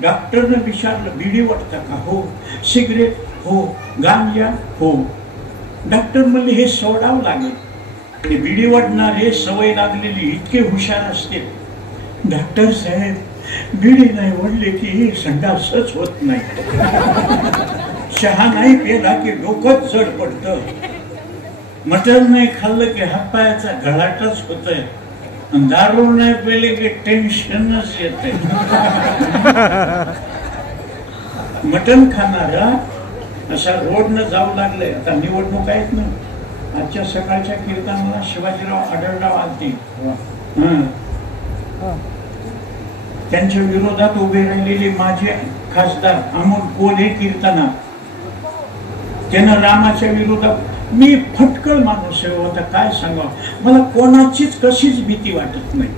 डॉक्टरने विचारलं, बिडी वाटतं का? हो. सिगरेट? हो. गांजा? हो. डॉक्टर म्हणले हे सोडावं लागेल. ते बिडी वाटणारे सवय लागलेली इतके हुशार असते. डॉक्टर साहेब, बिडी नाही ओढली की संडासच होत नाही. चहा नाही पेला की डोकंच जड पडतं. मटण नाही खाल्लं की हातपायाचा घळाटच होतोय. दारू नाही पेले की टेन्शनच येते. मटण खाणारा असा रोडनं जाऊ लागले. आता निवडणूक आहेत ना, आजच्या सकाळच्या कीर्तनाला शिवाजीराव आढळराव आलते. त्यांच्या विरोधात उभे राहिलेले माझे खासदार अमोल कोल्हे कीर्तनात, त्यानं रामाच्या विरोधात. मी फटकळ माणूस आहे होता, काय सांगावं. मला कोणाचीच कशीच भीती वाटत नाही.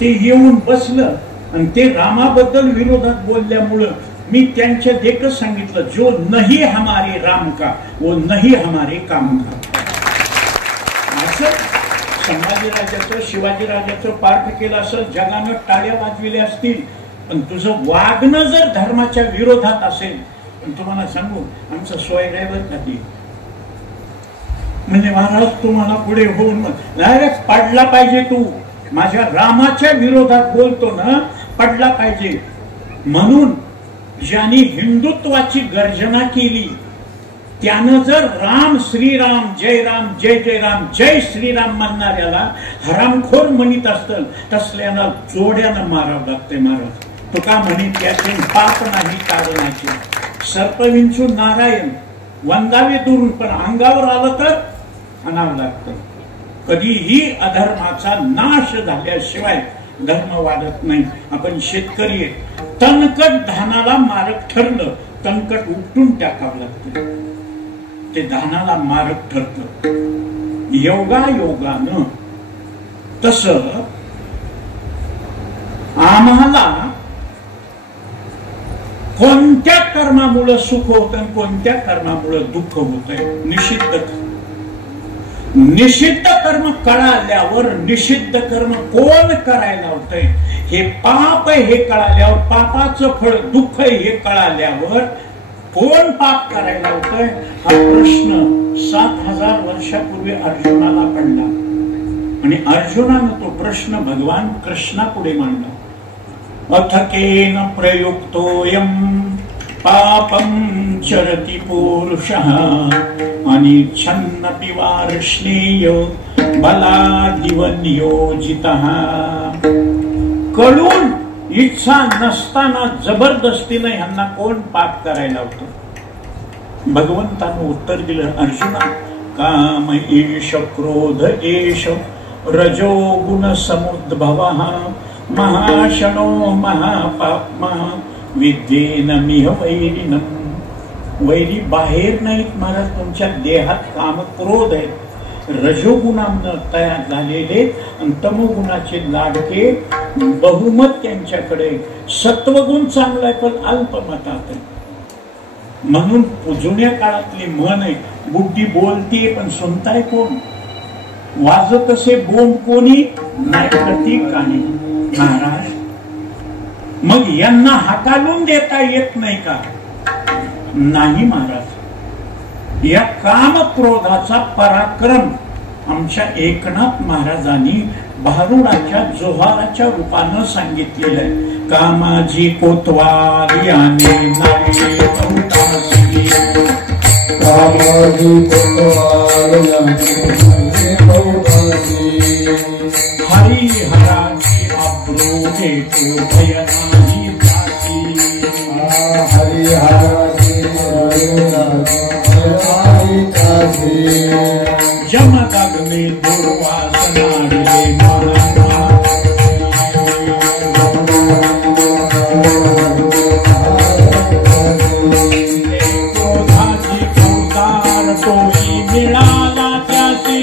ते येऊन बसलं आणि ते रामाबद्दल विरोधात बोलल्यामुळं मी त्यांच्या देखत सांगितलं, जो नहीं हमारे राम का वो नहीं हमारे काम का. असं संभाजीराजाचं शिवाजीराजाचं पाठ केलं असं जगानं टाळ्या वाजविल्या असतील. पण तुझं वागणं जर धर्माच्या विरोधात असेल, तुम्हाला सांगू, आमचं सोय ड्रायव्हर कधी म्हणजे महाराज तुम्हाला पुढे होऊन डायरेक्ट पडला पाहिजे. तू माझ्या रामाच्या विरोधात बोलतो ना, पडला पाहिजे. म्हणून ज्यांनी हिंदुत्वाची गर्जना केली त्यानं जर राम श्रीराम जय राम जय जय राम जय श्रीराम म्हणणाऱ्याला हरामखोर म्हणत असतं, तसल्यानं जोड्यानं मारावं लागते. महाराज तुका म्हणे त्याचे पाप नाही तारणाचे. सर्प विंचू नारायण वंदावे दुरून, पण अंगावर आलं तर आणावं लागतं. कधीही अधर्माचा नाश झाल्याशिवाय धर्म वाढत नाही. आपण शेतकरी आहे, तणकट धानाला मारक ठरलं, तणकट उपटून टाकावं लागतं. ते धानाला मारक ठरतं. योगायोगानं तस आम्हाला कोणत्या कर्मामुळे सुख होतं आणि कोणत्या कर्मामुळे दुःख होतंय निषिद्ध कर्म कळाल्यावर निषिद्ध कर्म कोण करायला होतंय हे पाप हे कळाल्यावर पापाचं फळ दुःख हे कळाल्यावर कोण पाप करायला होतंय हा प्रश्न 7000 वर्षापूर्वी अर्जुनाला पडला आणि अर्जुनानं तो प्रश्न भगवान कृष्णापुढे मांडला. अथकेन प्रयुक्तोऽयं पापं चरति पुरुषः अनिच्छन्नपि वार्ष्णेय बलादिव नियोजितः. कळून इच्छा नसताना जबरदस्तीने ह्यांना कोण पाप करायला होतं. भगवंतानं उत्तर दिलं, अर्जुना काम एष क्रोध एष रजोगुण समुद्भवः महाशनो महापाप्मा विद्येन मिह वैरिणम. वैरी बाहेर नाहीत महाराज, तुमच्या देहात काम क्रोध आहेत, रजोगुणानं तयार झालेले आणि तमोगुणाचे लाडके बहुमत त्यांच्याकडे. सत्वगुण चांगला आहे पण अल्पमतात आहे. म्हणून जुन्या काळातली म्हण आहे, बुद्धी बोलते पण सुनताय कोण, वाजत असे बोंब कोणी नाही काणी. महाराज मग यांना हाकालून देता येत नाही का? नाही महाराज, या काम क्रोधाचा पराक्रम आमच्या एकनाथ महाराजांनी भारुडाच्या जोहाराच्या रूपानं सांगितलेलं आहे. कामाजी कोतवाल याने नावे बहुतासी, कामाजी कोतवाल याने बहुतासी, हरिहराची अब्रू हेतू भय नाही जाती, हरिहराची जमदग्नि दुर्वासनाडिले क्रोधाची अवतार तोही मिळाला त्यासी.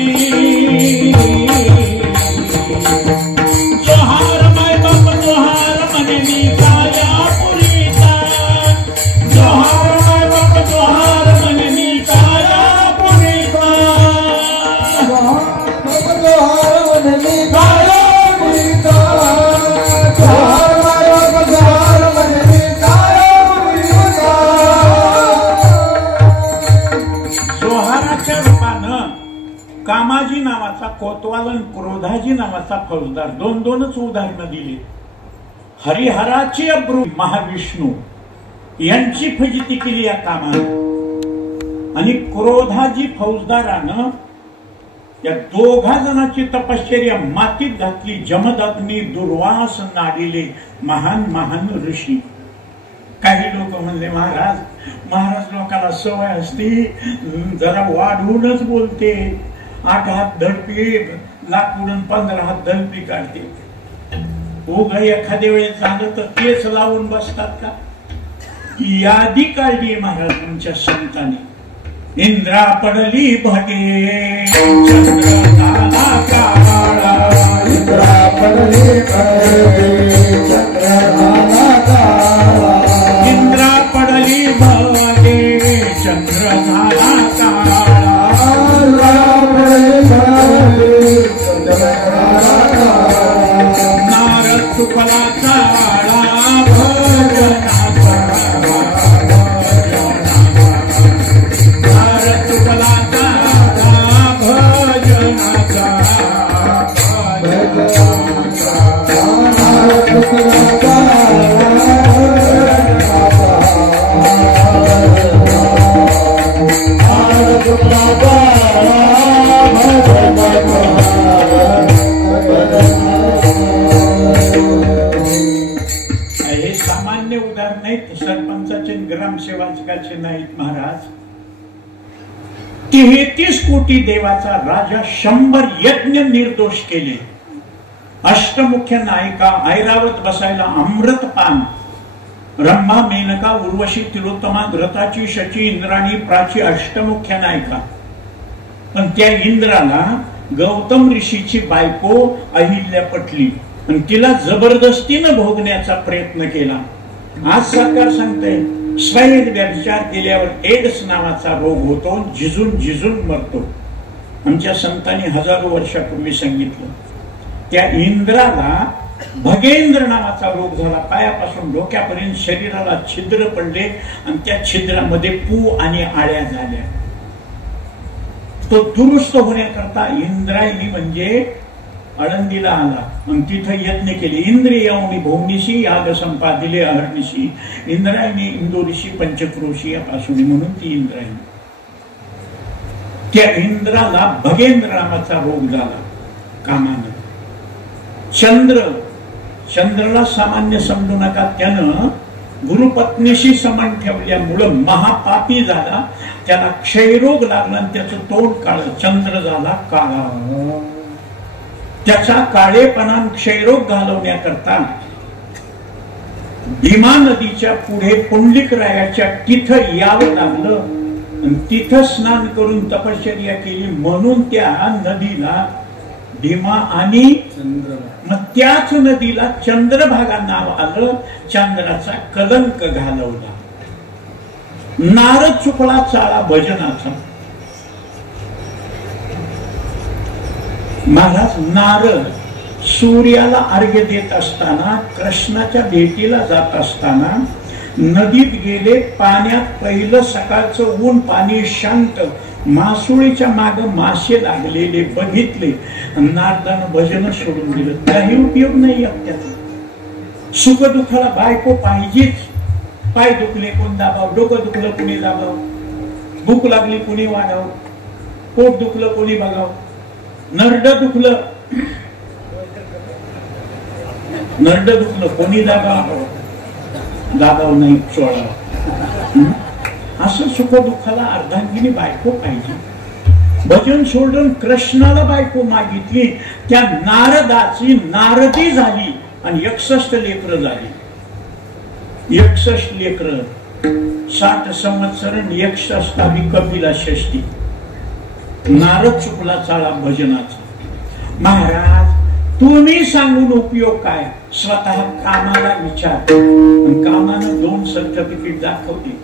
जोहार माय बाप जोहार म्हणे मी काया पुरीचा, जोहार माय बाप जोहार म्हणे मी काया पुरीचा, जोहार म्हणे मी काया पुरीचा, जोहार माय बाप जोहार म्हणे मी काया पुरीचा. जोहाराच्या रूपानं कामाजी नावाचा कोतवाल आणि क्रोधाजी नावाचा फौजदार दोनच उदाहरणं दिली. हरिहराची अब्रू महाविष्णू यांची फजिती केली या कामानं आणि क्रोधाजी फौजदारानं या दोघा जणांची तपश्चर्या मातीत घातली. जमदग्नी दुर्वास नाडिले महान महान ऋषी. काही लोक म्हणले महाराज लोकांना सवय असती जरा वाढवूनच बोलते, 8 हात धडपी लाकूडून 15 हात धडपी काढते. उगा एखाद्या वेळेस झालं तर तेच लावून बसतात का? यादी काढली महाराज तुमच्या संतांनी. इंद्रा पडली भगे चंद्र झाला काळा, इंद्रा पडली भगे चंद्र झाला काळा, इंद्रा पडली भगे चंद्र झाला काळा, नारद तुपला काळा भजनाचा, नारद तुपला काळा भजनाचा, हे सामान्य उदाहरण नाहीत, सरपंचाचे ग्रामसेवकाचे नाहीत महाराज. 33 कोटी देवाचा राजा 100 यज्ञ निर्दोष केले. अष्टमुख्य नायिका ऐरावत बसायला अमृतपान, ब्रह्मा मेनका उर्वशी तिलोत्तमा घृताची शची इंद्राणी प्राची अष्टमुख्य नायिका पण त्या इंद्राला गौतम ऋषीची बायको अहिल्या पटली आणि तिला जबरदस्तीनं भोगण्याचा प्रयत्न केला. आज सरकार सांगतंय स्वैर व्यभिचार केल्यावर एड्स नावाचा रोग होतो, झिजून झिजून मरतो. आमच्या संतांनी हजारो वर्षापूर्वी सांगितलं. त्या इंद्राला भगेंद्र नावाचा रोग झाला. पायापासून डोक्यापर्यंत शरीराला छिद्र पडले आणि त्या छिद्रामध्ये पू आणि आळ्या झाल्या. तो दुरुस्त होण्याकरता इंद्रायणी म्हणजे आळंदीला आला आणि तिथं यत्न केले. इंद्रियावनी भौनिशी याग संपादिले अहर्निशी इंद्रायणी इंदोरीशी पंचक्रोशी यापासून म्हणून ती इंद्रायणी. त्या इंद्राला भगेंद्र नावाचा रोग झाला कामानं. चंद्राला सामान्य समजू नका. त्यानं गुरुपत्नीशी संबंध ठेवल्यामुळं महापापी झाला. त्याला क्षयरोग लागला आणि त्याचं तोंड काळं. चंद्र झाला काळा. त्याचा काळेपणा क्षयरोग घालवण्याकरता भीमा नदीच्या पुढे पुंडलिकरायाच्या तिथं यावं लागलं आणि तिथं स्नान करून तपश्चर्या केली. म्हणून त्या नदीला भीमा आणि मग त्याच नदीला चंद्रभागा नाव आलं. चंद्राचा कलंक घालवला. नारद चुकला चाळा भजनाचा. महाराज नारद सूर्याला अर्घ्य देत असताना, कृष्णाच्या भेटीला जात असताना नदीत गेले. पाण्यात पहिलं सकाळचं ऊन, पाणी शांत, मासुळीच्या माग मासे लागलेले बघितले. नारदानं भजन सोडून दिलं. काही उपयोग नाही त्याचा. सुख दुःखाला बायको पाहिजेच. पाय दुखले कोण दाबाव, डोकं दुखलं कोणी दाबाव, भूक लागली कोणी वाढाव, पोट दुखलं कोणी बघाव, नरड दुखलं कोणी दाबाव नाही चोळाव. असं सुख दुःखाला अर्धांगिनी बायको पाहिजे. भजन सोडून कृष्णाला बायको मागितली. त्या नारदाची नारदी झाली आणि 61 लेकरं झाली. 61 लेकरं, 60 संवत्सर 61 कपिला षष्टी. नारद चुकला चाळा भजनाचा. महाराज तुम्ही सांगून उपयोग काय? स्वतः कामाला विचार. कामानं 2 सर्टिफिकेट दाखवली.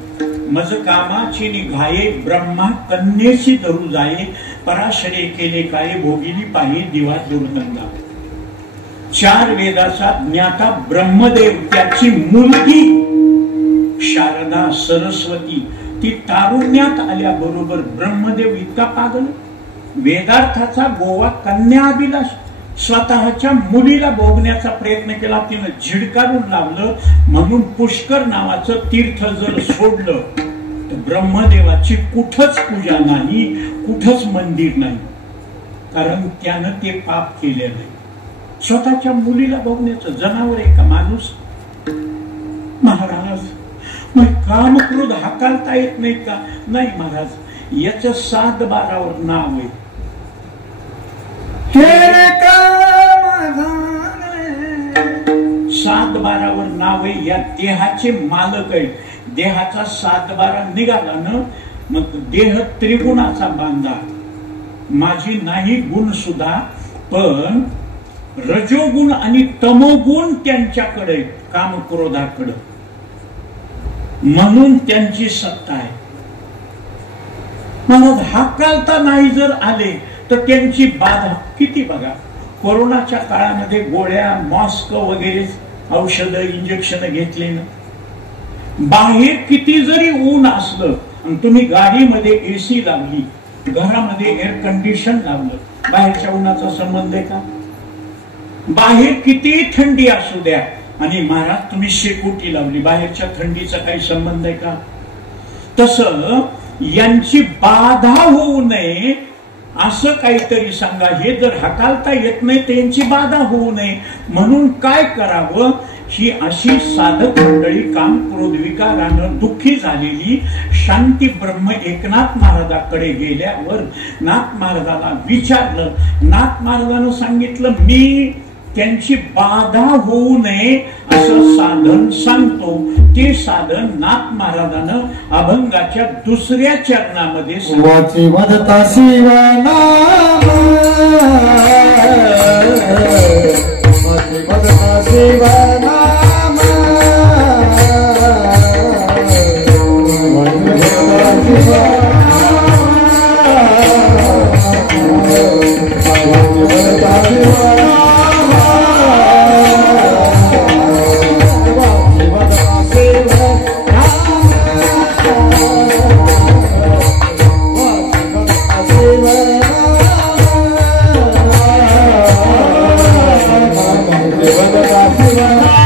मज कामाची निघाये ब्रह्मा कन्येची धरू जाये, पराशरे केले काय भोगिली पाहिजे दिवा दुर्गंधा. 4 वेदाचा ज्ञाता ब्रह्मदेव, त्याची मुलगी शारदा सरस्वती, ती तारुण्यात आल्याबरोबर ब्रह्मदेव इतका पागल. वेदार्थाचा गोवा कन्या अभिलाष. स्वतःच्या मुलीला भोगण्याचा प्रयत्न केला. तिनं झिडकारून लावलं. म्हणून पुष्कर नावाचं तीर्थ जर सोडलं तर ब्रह्मदेवाची कुठंच पूजा नाही, कुठंच मंदिर नाही. कारण त्यानं ते पाप केलेलं नाही. स्वतःच्या मुलीला भोगण्याचं. जनावर आहे का माणूस? महाराज मग काम क्रोध हाताळता येत नाही का? नाही महाराज. याचं 7-12वर नाव आहे. 7-12वर नाव आहे. या देहाचे मालक आहे. देहाचा 7-12 निघाला ना मग देह त्रिगुणाचा बांधा. माझी नाही गुण सुद्धा, पण रजोगुण आणि तमोगुण त्यांच्याकडे, काम क्रोधाकडे. म्हणून त्यांची सत्ता आहे. महाराज हाकालता नाही जर आले तर त्यांची बाधा किती बघा. कोरोनाच्या काळामध्ये गोळ्या, मास्क वगैरे औषधं, इंजेक्शन घेतले ना. बाहेर किती जरी ऊन असलं आणि तुम्ही गाडीमध्ये एसी लावली, घरामध्ये एअर कंडिशन लावलं, बाहेरच्या उन्हाचा संबंध आहे का? बाहेर किती थंडी असू द्या आणि महाराज तुम्ही शेकोटी लावली, बाहेरच्या थंडीचा काही संबंध आहे का? तसं यांची बाधा होऊ नये असं काहीतरी सांगा. हे जर हाताळता येत नाही त्यांची बाधा होऊ नये म्हणून काय करावं? ही अशी साधक मंडळी काम क्रोध विकारानं दुःखी झालेली शांती ब्रह्म एकनाथ महाराजांकडे गेल्यावर नाथ महाराजाला विचारलं. नाथ महाराजानं सांगितलं मी त्यांची बाधा होऊ नये असं साधन सांगतो. ते साधन नाथ महाराजानं अभंगाच्या दुसऱ्या चरणामध्ये वाची वदता शिवनाम, वाची वदता शिवनाम, वाची वदता शिवनाम,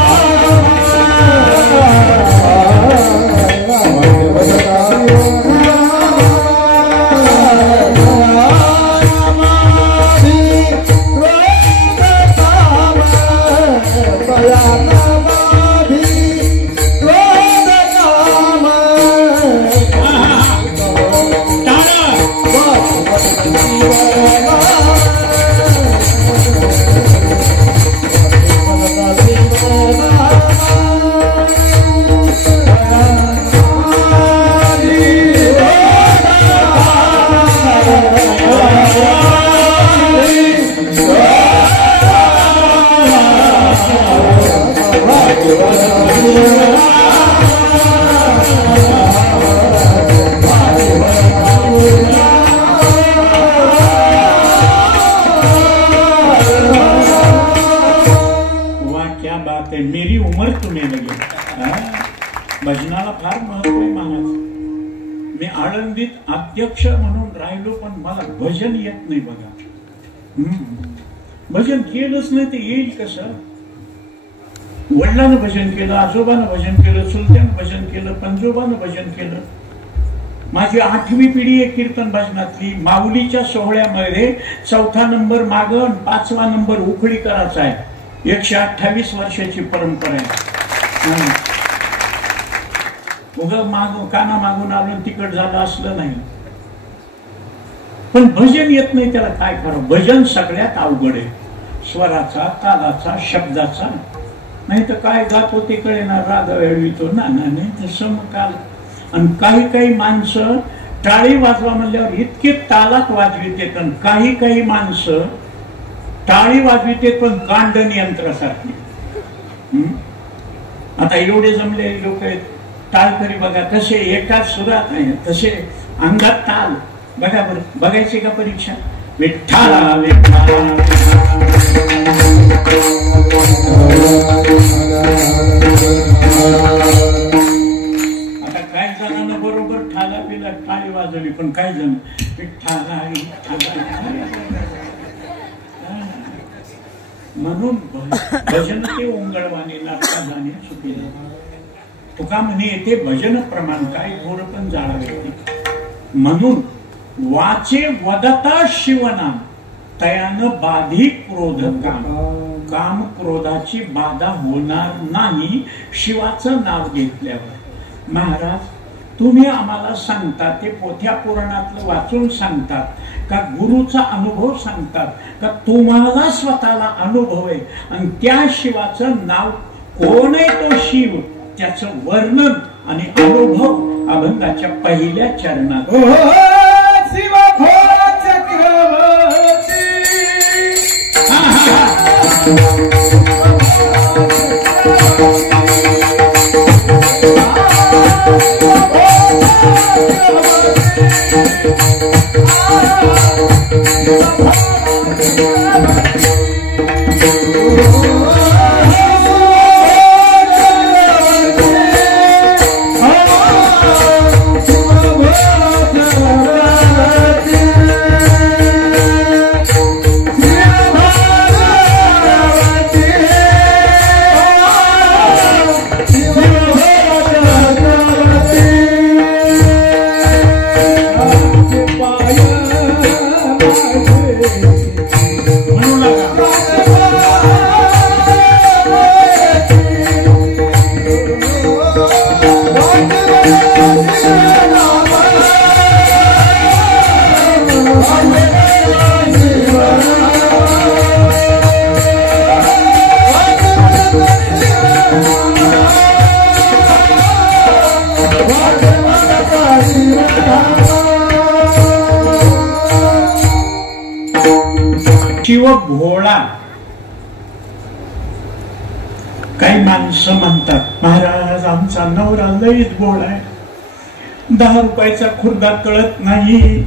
मेरी उमर तुम्हें लगे. भजनाला फार महत्व आहे महाराज. मी आळंदीत अध्यक्ष म्हणून राहिलो पण मला भजन येत नाही बघा. भजन केलंच नाही ते येईल कसं. वडिलांना भजन केलं, आजोबानं भजन केलं, चुलत्यानं भजन केलं, पंजोबानं भजन केलं. माझी 8वी पिढी आहे कीर्तन भजनातली. माऊलीच्या सोहळ्यामध्ये 4था नंबर माग 5वा नंबर उखळी करायचा आहे. 128 वर्षाची परंपरा आहे. उगा काना मागून आलो तिकट झालं असलं नाही. पण भजन येत नाही त्याला काय करावं. भजन सगळ्यात अवघड आहे. स्वराचा, तालाचा, शब्दाचा. नाही तर काय गातो ते कळेना. राग वेळवितो ना नाही तर समकाल. आणि काही काही माणसं टाळी वाजवा म्हणल्यावर इतके तालात वाजविते. पण काही माणसं टाळी वाजविते पण कांडण यंत्रासारखी. आता एवढे जमलेले लोक आहेत. टाळकरी बघा कसे एकाच सुरात आहे, तसे अंगात ताल. बघा बरं, बघायची का परीक्षा. विठ्ठला विठ्ठला. आता काही जणांना बरोबर ठाला पिला टाळी वाजवली पण काही जण विठ्ठला म्हणून भजन ते ओंगळवाणी नाटका जाणे चुकीले. तुका म्हणे येथे भजन प्रमाण काय घोर पण जाळावे. म्हणून वाचे वदता शिवनाम तयानं बाधी क्रोध काम. काम क्रोधाची बाधा होणार नाही शिवाचं नाव घेतल्यावर. महाराज तुम्ही आम्हाला सांगता ते पोथ्या पुराणातलं वाचून सांगतात का गुरुचा अनुभव सांगतात का तुम्हाला स्वतःला अनुभव आहे. आणि त्या शिवाचं नाव कोण आहे तो शिव त्याचं वर्णन आणि अनुभव अभंगाच्या पहिल्या चरणात. शिव भोळा चक्रवर्ती. Oh असं म्हणतात, महाराज आमचा नवरा लईच गोड आहे, 10 रुपयाचा खुर्दा कळत नाही,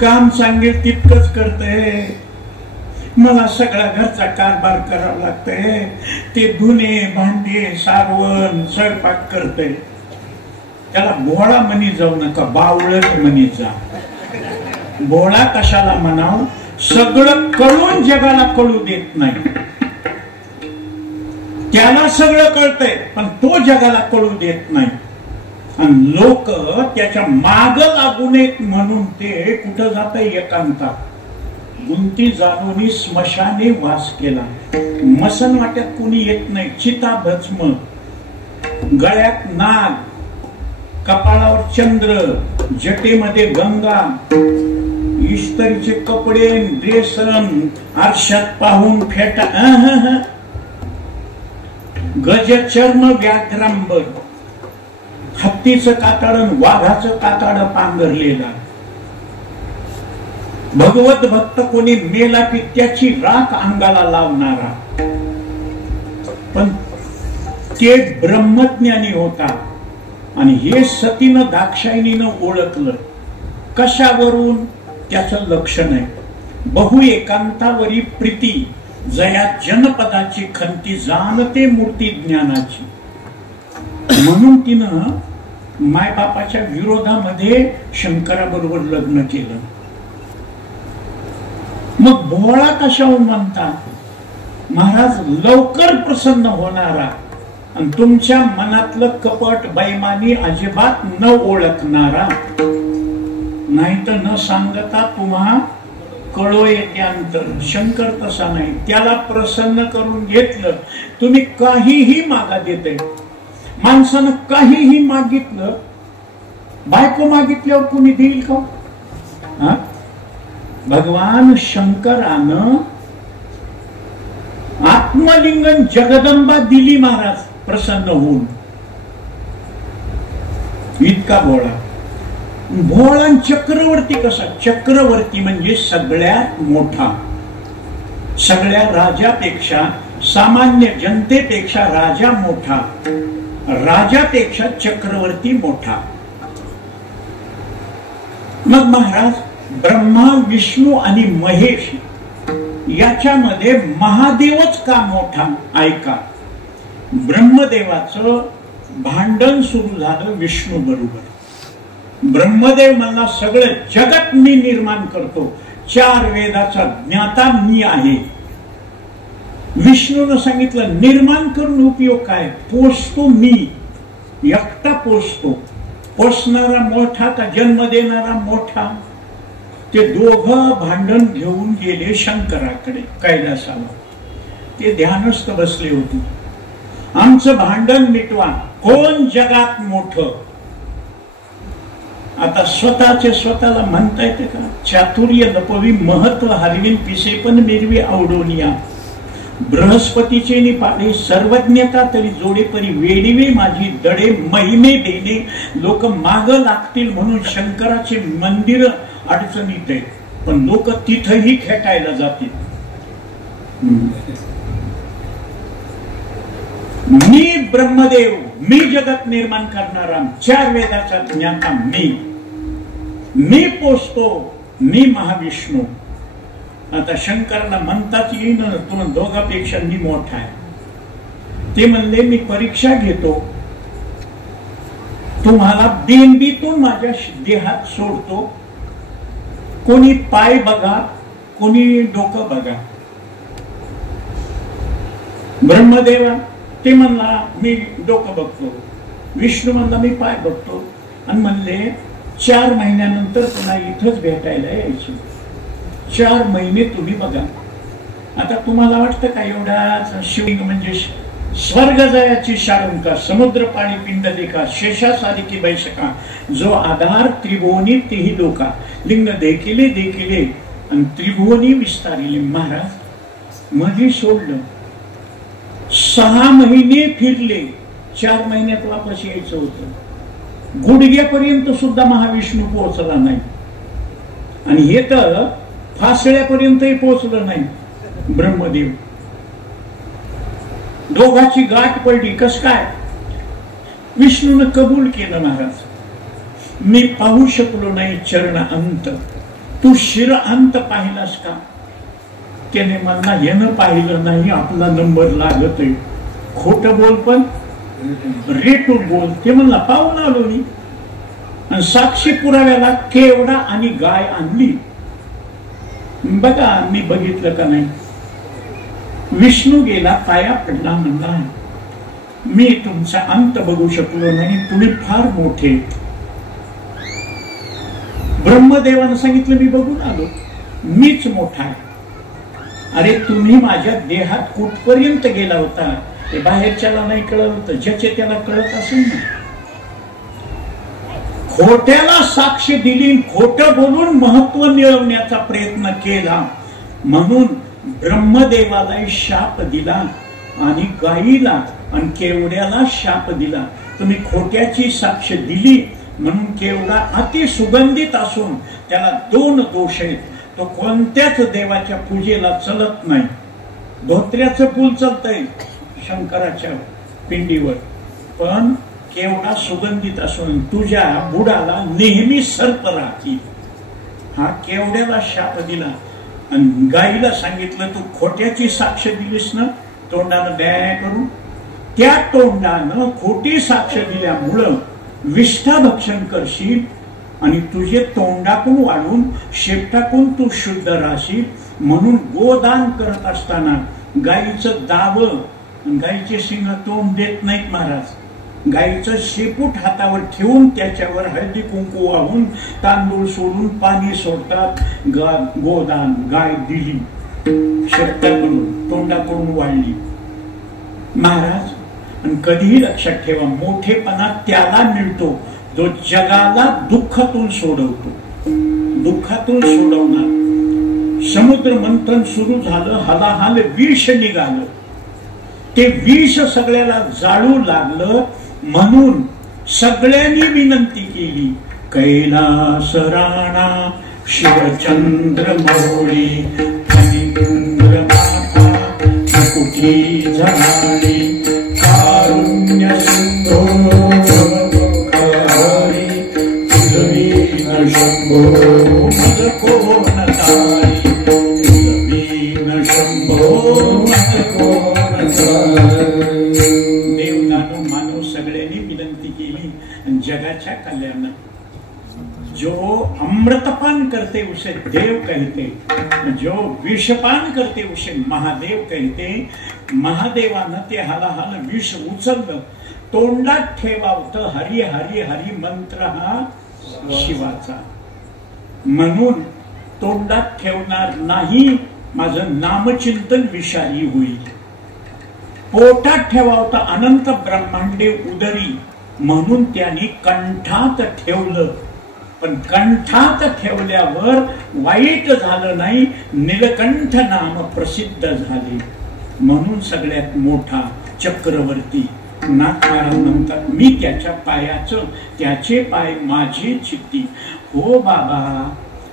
काम सांगेल तितकंच करते, मला सगळा घरचा कारभार करावा लागतंय, ते धुणे भांडे सारवण स्वयंपाक करते. त्याला भोळा म्हणी जाऊ नका, बावळट म्हणी जा. भोळा कशाला म्हणाव, सगळं कळून जगाला कळू देत नाही. त्याला सगळं कळतंय पण तो जगाला कळू देत नाही. आणि लोक त्याच्या माग लागू नयेत म्हणून ते कुठं जात एकांतात. गुंती जाणून स्मशाने वास केला. मसन वाट्यात कुणी येत नाही. चिता भस्म, गळ्यात नाग, कपाळावर चंद्र, जटेमध्ये गंगा, इस्त्रीचे कपडे ड्रेसन आरशात पाहून फेटा, गजचर्म व्याघ्रांबर, हत्तीचं कातडं वाघाचं कातडं पांघरलेला. भगवत भक्त कोणी मेला की त्याची राख अंगाला लावणारा. पण ते ब्रह्मज्ञानी होता आणि हे सतीनं दाक्षायणीनं ओळखलं. कशावरून, त्याचं लक्ष नाही. बहु एकांतावरी प्रीती जया जनपदाची खंती जाणते मूर्ती ज्ञानाची. म्हणून तिनं मायबापाच्या विरोधामध्ये शंकराबरोबर लग्न केलं. मग भोळा कशावर म्हणतात, महाराज लवकर प्रसन्न होणारा आणि तुमच्या मनातलं कपट बैमानी अजिबात न ओळखणारा, नाही तर न सांगता तुम्हा कळो येते अंतर. शंकर तसा नाही. त्याला प्रसन्न करून घेतलं. तुम्ही काहीही मागा देते. माणसानं काहीही मागितलं, बायको मागितल्यावर कुणी देईल का? भगवान शंकरानं आत्मलिंगन जगदंबा दिली महाराज प्रसन्न होऊन. इतका भोळा. भोळा चक्रवर्ती कसा? चक्रवर्ती म्हणजे सगळ्यात मोठा. सगळ्या राजापेक्षा, सामान्य जनतेपेक्षा राजा मोठा, राजापेक्षा चक्रवर्ती मोठा. मग महाराज ब्रह्मा विष्णू आणि महेश याच्यामध्ये महादेवच का मोठा? ऐका, ब्रह्मदेवाचं भांडण सुरू झालं विष्णू बरोबर. ब्रह्मदेव म्हणला सगळं जगत मी निर्माण करतो, 4 वेदाचा ज्ञाता मी आहे. विष्णूनं सांगितलं निर्माण करून उपयोग काय? पोसतो मी, एकटा पोसतो. पोसणारा मोठा का जन्म देणारा मोठा? ते दोघं भांडण घेऊन गेले शंकराकडे कैलासाला. ते ध्यानस्थ बसले होते. आमचं भांडण मिटवा, कोण जगात मोठं? आता स्वतःचे स्वतःला म्हणता येते का? चातुर्य लपवी महत्व हरवीन पिसे पण मिरवी आवडोनिया. बृहस्पतीचे निपाडे सर्वज्ञता तरी जोडे परी वेडीवे माझी दडे महिमे देणे. लोक माग लागतील म्हणून शंकराचे मंदिर अडचणीत आहे, पण लोक तिथही खेटायला जातील. मी ब्रह्मदेव, मी जगत निर्माण करणारा, 4 वेदाचा ज्ञाता मी पोचतो, मी महाविष्णू. आता शंकराला म्हणताच येईन तुम्हाला दोघांपेक्षा मी मोठा आहे. ते म्हणले मी परीक्षा घेतो, तुम्हाला बिंबीतून माझ्या देहात सोडतो. कोणी पाय बघा, कोणी डोकं बघा. ब्रह्मदेवा ते म्हणला मी डोकं बघतो, विष्णू म्हणला मी पाय बघतो. आणि म्हणले 4 महिन्यानंतर पुन्हा इथंच भेटायला यायचे. 4 महिने तुम्ही बघा. आता तुम्हाला वाटतं का एवढा शिवलिंग म्हणजे स्वर्ग जायाची शाळुंका, समुद्र पाणी पिंड देखा, शेषासारिकी बैशका, जो आधार त्रिभुवनी तेही लोका, लिंग देखिले देखिले आणि त्रिभुवनी विस्तारिले. महाराज मध्ये सोडलं, 6 महिने फिरले, 4 महिन्यात वापस यायचं होतं. गुडघ्यापर्यंत सुद्धा महाविष्णू पोहोचला नाही. आणि हे तर फासळ्यापर्यंतही पोहोचलं नाही ब्रह्मदेव. दोघाची गाठ पडली. कस काय? विष्णूनं कबूल केलं, महाराज मी पाहू शकलो नाही चरण अंत, तू शिर अंत पाहिलास का? त्याने मला येणं पाहिलं नाही, आपला नंबर लागत आहे. खोट बोल पण रेटून बोल. ते म्हणला पाहून आलो मी. आणि साक्षी पुराव्याला केवडा आणि गाय आणली. बघा मी बघितलं का नाही. विष्णू गेला, पाया पडला, म्हणला मी तुमचा अंत बघू शकलो नाही, तुम्ही फार मोठे. ब्रह्मदेवानं सांगितलं मी बघून आलो, मीच मोठा आहे. अरे तुम्ही माझ्या देहात कुठपर्यंत गेला होता ते बाहेरच्याला नाही कळत होतं, ज्याचे त्याला कळत असेल ना. खोट्याला साक्ष दिली, खोटं बोलून महत्व मिळवण्याचा प्रयत्न केला, म्हणून ब्रह्मदेवाला शाप दिला आणि गायीला आणि केवड्याला शाप दिला. तुम्ही खोट्याची साक्ष दिली म्हणून केवडा अति सुगंधित असून त्याला 2 दोष आहेत. तो कोणत्याच देवाच्या पूजेला चलत नाही. धोत्र्याचं फूल चलतंय शंकराच्या पिंडीवर, पण केवडा सुगंधित असून तुझ्या बुडाला नेहमी सर्प राखी. हा केवड्याला शाप दिला. आणि गाईला सांगितलं तू खोट्याची साक्ष दिलीस ना, तोंडानं बॅ करून. त्या तोंडानं खोटी साक्ष दिल्यामुळं विष्ठा भक्षण करशील आणि तुझे तोंडाकून वाढून शेपटाकून तू शुद्ध राहशील. म्हणून गोदान करत असताना गाईचं दावं, गाईचे सिंह तोंड देत नाहीत महाराज. गाईचं शेपूट हातावर ठेवून त्याच्यावर हळदी कुंकू वाहून तांदूळ सोडून पाणी सोडतात. गोदान गाय दिली, शेपटाकडून तोंडाकडून वाढली महाराज. आणि कधीही लक्षात ठेवा, मोठेपणा त्याला मिळतो जो जगाला दुःखातून सोडवतो. दुःखातून सोडवणार. समुद्र मंथन सुरू झालं, हलाहल विष निघालं. ते विष सगळ्याला जाळू लागलं, म्हणून सगळ्यांनी विनंती केली, कैलास राणा शिवचंद्र मौळी फणींद्र माता मुकुठी झाली कारुण्य सिंधो हरी पृथ्वी शंभो मद कोण तारी पृथ्वी शंभो मद कोण तारी. देवदानव मानव सगळ्यांनी विनंती केली. जगाच्या कल्याण जो अमृतपान करते उसे देव कहते, जो विषपान करते उसे महादेव कहते. महादेवानं ते हलाहल विष उचललं, तोंडात ठेवावतं हरी हरी हरी मंत्र हा शिवाचा. म्हणून तोंडात ठेवणार नाही, माझं नामचिंतन विषारी होईल. पोटात ठेवावतं अनंत ब्रह्मांडे उदरी, म्हणून त्यांनी कंठात ठेवलं. पण कंठात ठेवल्यावर वाईट झालं नाही, नीलकंठ नाम प्रसिद्ध झाले. म्हणून सगळ्यात मोठा चक्रवर्ती नाथमाराज म्हणतात, मी त्याच्या पायाचं, त्याचे पाय माझी चित्ती. हो बाबा,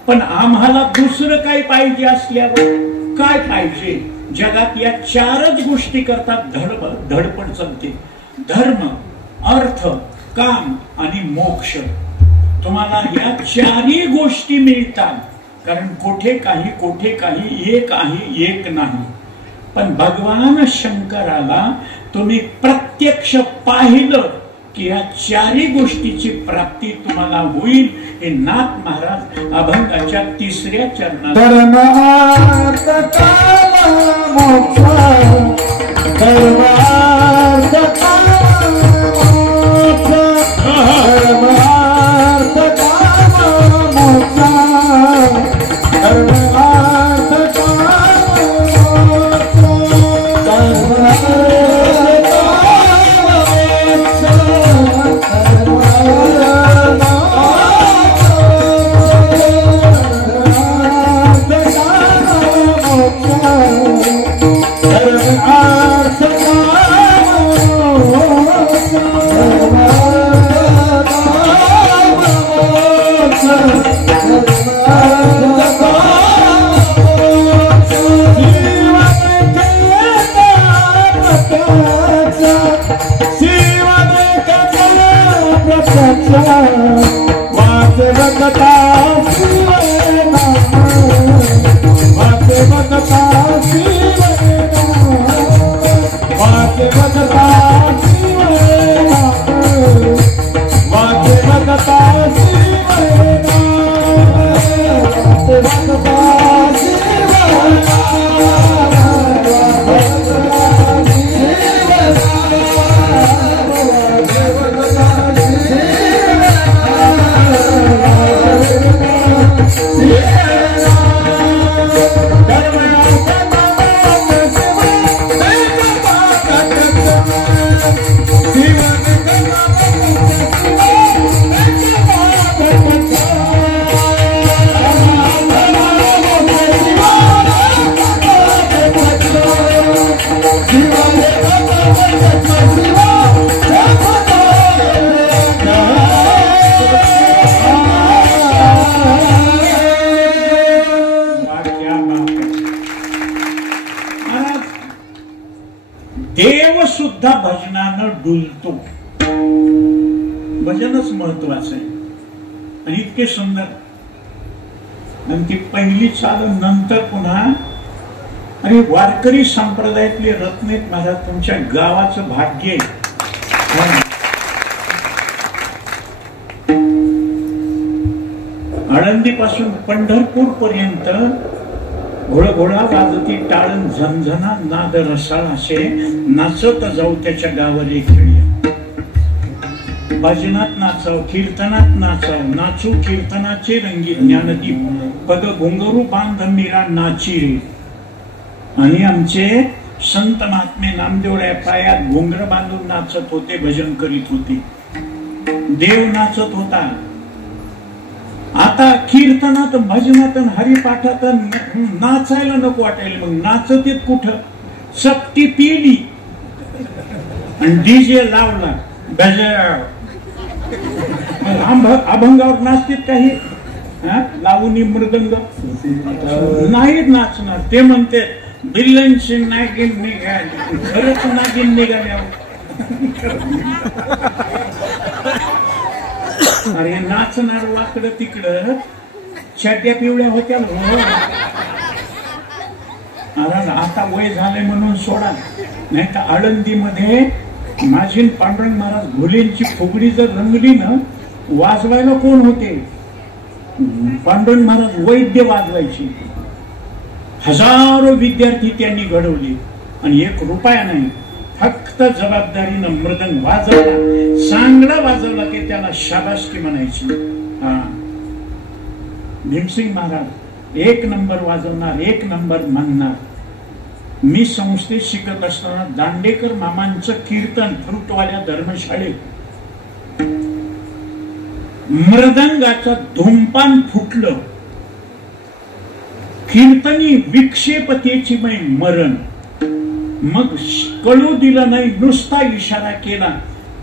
पण आम्हाला दुसरं काय पाहिजे असल्यावर काय पाहिजे? जगात या 4च गोष्टी करतात धडपड चालते. धर्म, अर्थ, काम आणि मोक्ष. तुम्हाला या 4ही गोष्टी मिळतात, कारण कोठे काही एक आहे, एक नाही. पण भगवान शंकराला तुम्ही प्रत्यक्ष पाहिलं की या 4ही गोष्टीची प्राप्ती तुम्हाला होईल. हे नाथ महाराज अभंगाच्या 3ऱ्या चरणात धर्म अर्थ काम मोक्ष, धर्म अर्थ काम मोक्ष, धर्म अर्थ काम मोक्ष, धर्म अर्थ काम मोक्ष, धर्म अर्थ प्रत्यक्ष वाचे बघता शिवनाम वाचे बघता शिवनाम वाचे बघता शिवनाम वाचे बघता शिवनाम वाचे बघता देव सुद्धा भजनानं डुलतो. भजनच महत्वाचं आहे आणि इतके सुंदर. आणि ती पहिली चाल नंतर पुन्हा अरे वारकरी संप्रदायातले रत्नेत महाराज तुमच्या गावाचं भाग्य आहे. आळंदी पासून पंढरपूर पर्यंत घोळघोळा वाजती टाळण झणझणा नाद रसाळ असे नाचत जाऊ त्याच्या गावाले खेळी. भजनात नाचाव, कीर्तनात नाचाव, नाचू कीर्तनाचे रंगी ज्ञानदीप पद घुंगरू बांध मीरा नाची रे. आणि आमचे संत महात्मे नामदेवळ्या पायात घुंगर बांधून नाचत होते, भजन करीत होते. देव नाचत होता. आता कीर्तनात भजनात हरिपाठात नाचायला नको वाटायला. मग नाचत कुठं? सक्ती पिली आणि डीजे लावला, अभंगावर नाचतील काही लावून मृदंग नाहीत नाचणार. ते म्हणते बिल्लांची नागिन निघाली. खरंच नागिन निघाल्यावर अरे नाचणार वाकड तिकडं चड्ड्या पिवळ्या होत्या. आता वय झालंय म्हणून सोडा. नाही तर आळंदीमध्ये माझी पांडुरंग महाराज घोलेंची फुगडी जर रंगली ना, वाजवायला कोण होते? पांडुरंग महाराज वैद्य वाजवायची. हजारो विद्यार्थी त्यांनी घडवले आणि 1 रुपया नाही, फक्त जबाबदारीनं मृदंग वाजवला. चांगला वाजवला की त्याला शाबासकी म्हणायची. भीमसिंग महाराज 1 नंबर वाजवणार, 1 नंबर म्हणणार. मी संस्थेत शिकत असताना दांडेकर मामांचं कीर्तन फ्रुटवाल्या धर्मशाळेत मृदंगाचं धूमपान फुटलं. कीर्तनी विक्षेपतेची मै मरण. मग कळू दिलं नाही, नुसता इशारा केला.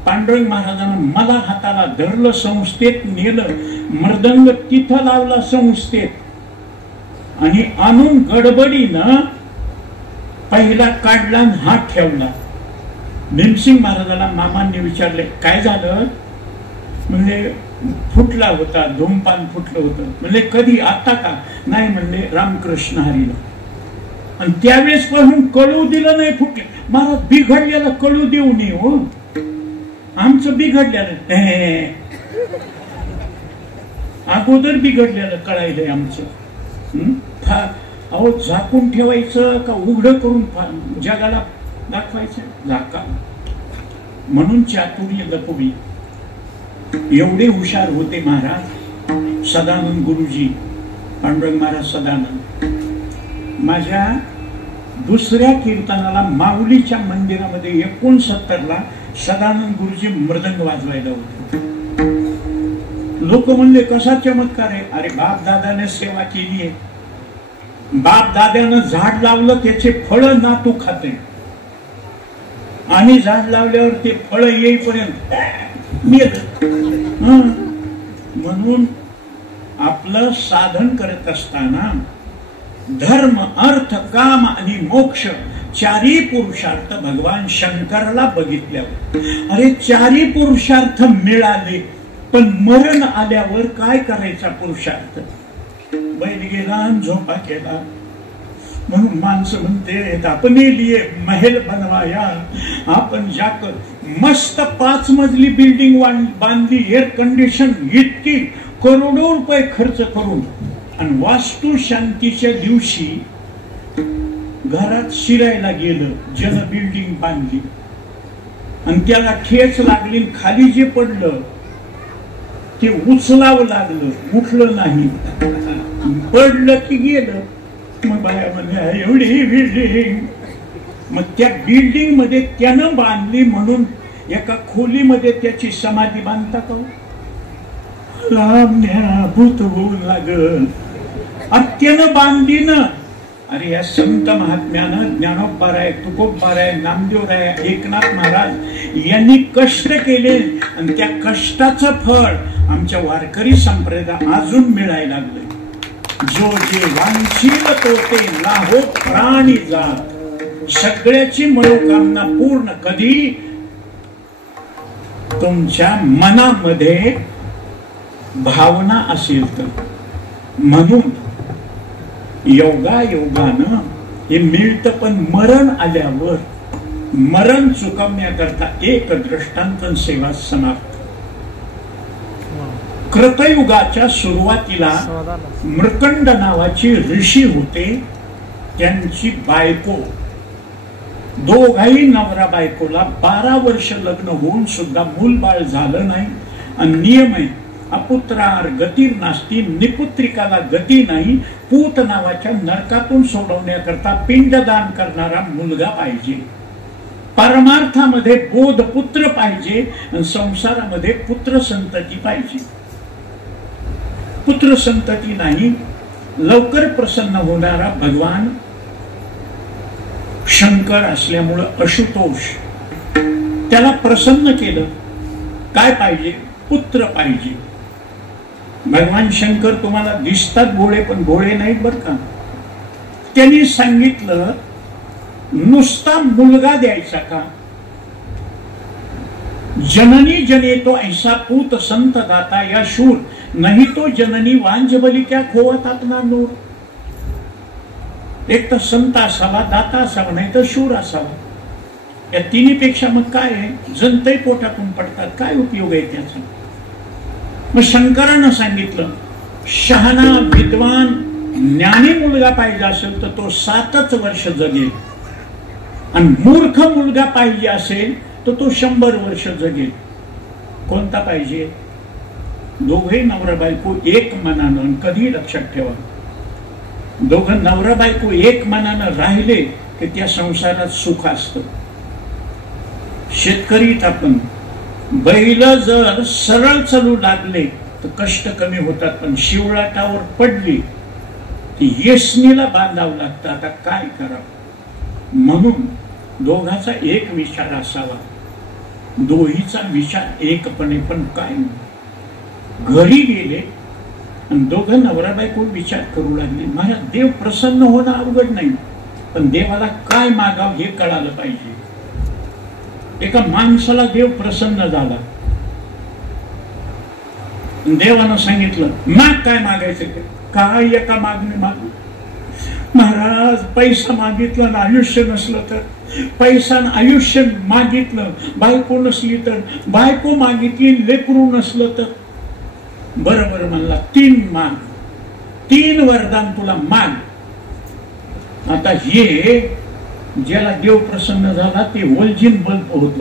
पांडुरंग महाराजांना मला हाताला धरलं, संस्थेत नेलं. मृदंग तिथं लावला संस्थेत आणि आणून गडबडीनं पहिला काढला आणि हात ठेवला. भीमसिंग महाराजाला मामांनी विचारले काय झालं? म्हणजे फुटला होता, धूमपान फुटलं होतं. म्हणजे कधी? आता का? नाही म्हणले, रामकृष्ण हरीला. आणि त्यावेळेस पासून कळू दिलं नाही फुटले. महाराज बिघडलेलं कळू देऊ नये हो, आमचं बिघडलेलं. अगोदर बिघडलेलं कळायलंय आमचं. अहो झाकून ठेवायचं का उघडं करून जगाला दाखवायचं? झाका. म्हणून चातुर्य लपवी. एवढे हुशार होते महाराज. सदानंद गुरुजी, पांडुरंग महाराज सदानंद. माझ्या दुसऱ्या कीर्तनाला माऊलीच्या मंदिरामध्ये 69ला सदानंद गुरुजी मृदंग वाजवायला होते. लोक म्हणले कसा चमत्कार आहे? अरे बाप दादाने सेवा केली आहे. बाप दाद्यानं झाड लावलं, त्याचे फळ नातू खाते. आणि झाड लावल्यावर ते फळ येईपर्यंत म्हणून आपलं साधन करत असताना धर्म, अर्थ, काम आणि मोक्ष चारी पुरुषार्थ भगवान शंकराला बघितल्यावर, अरे चारी पुरुषार्थ मिळाले पण मरण आल्यावर काय करायचा पुरुषार्थ? बैल गेला आणि झोपा केला. म्हणून माणसं म्हणते अपने लिए महल बनवाया, आपण जाकर मस्त 5 मजली बिल्डिंग बांधली, एअर कंडिशन, इतकी करोडो रुपये खर्च करून, आणि वास्तू शांतीच्या दिवशी घरात शिरायला गेलं, जन बिल्डिंग बांधली आणि त्याला ठेच लागली, खाली जे पडलं ते उचलावं लागलं, उठलं नाही, पडलं की गेलं. मग बाया म्हणल्या एवढी बिल्डिंग, मग त्या बिल्डिंग मध्ये त्यानं बांधली म्हणून एका खोलीमध्ये त्याची समाधी बांधता का? भूत होऊन लागल, त्यानं बांधली ना. अरे या संत महात्म्यानं ज्ञानोबाराय, तुकोबाराय, नामदेवराय, एकनाथ महाराज यांनी कष्ट केले आणि त्या कष्टाचं फळ आमच्या वारकरी संप्रदाय अजून मिळायला लागले. जो जे वांछील तो ते लाहो प्राणी जात, सगळ्याची मनोकामना पूर्ण कधी? तुमच्या मनामध्ये भावना असेल तर. म्हणून योगानं हे मिळतं, पण मरण आल्यावर मरण चुकवण्याकरता एक दृष्टांत सेवा समाप्त. कृतयुगाच्या सुरुवातीला मृकंड नावाची ऋषी होते, त्यांची बायको, दोघाही नवरा बायकोला 12 वर्ष लग्न होऊन सुद्धा मूलबाळ झालं नाही. आणि नियम आहे, अपुत्रार गती नास्ती, निपुत्रिकाला गती नाही. पूत नावाच्या नरकातून सोडवण्याकरता पिंडदान करणारा मुलगा पाहिजे. परमार्थामध्ये बोध पुत्र पाहिजे आणि संसारामध्ये पुत्र संतती पाहिजे. पुत्र संतती नाही, लवकर प्रसन्न होणारा भगवान शंकर असल्यामुळं अशुतोष त्याला प्रसन्न केलं. काय पाहिजे? पुत्र पाहिजे. भगवान शंकर तुम्हाला दिसतात भोळे, पण भोळे नाहीत बर का. त्यांनी सांगितलं नुसता मुलगा द्यायचा का? जननी जनेतो ऐसा पूत संत दाता या शूर, नहीं तो जननी वांजबली क्या खोवत अपना नूर. एक तर संत असावा, दाता असावा, नाही तर शूर असावा. या तिन्हीपेक्षा मग काय आहे? जनतही पोटातून पडतात, काय उपयोग आहे त्याचा? मग शंकरानं सांगितलं शहाणा विद्वान ज्ञानी मुलगा पाहिजे असेल तर तो 7च वर्ष जगेल, आणि मूर्ख मुलगा पाहिजे असेल तर तो 100 वर्ष जगेल. कोणता पाहिजे? दोघे नवरा बायको एक मनानं. कधी लक्षात ठेवा, दोघं नवरा बायको एक मनानं राहिले की त्या संसारात सुख असतं. शेतकरीत आपण बैल जर सरळ चालू लागले तर कष्ट कमी होतात, पण शिवलाटावर पडली ती येसनीला बांधावं लागतं. आता काय करावं? म्हणून दोघाचा एक विचार असावा, दोहीचा विचार एकपणे. पण काय, घरी गेले आणि दोघं नवरा बायको विचार करू लागले, महाराज देव प्रसन्न होणं अवघड नाही, पण देवाला काय मागावं हे कळालं पाहिजे. एका माणसाला देव प्रसन्न झाला, देवानं सांगितलं माग, काय मागायचं? काय एका मागणे मागू? महाराज पैसा मागितलं ना आयुष्य नसलं तर, पैसा आयुष्य मागितलं, बायको नसली तर, बायको मागितली लेकरू नसलं तर. बरोबर म्हणला, 3 माग, 3 वरदान तुला माग. आता हे ज्याला देव प्रसन्न झाला ते वल्जिन बल्ब होत.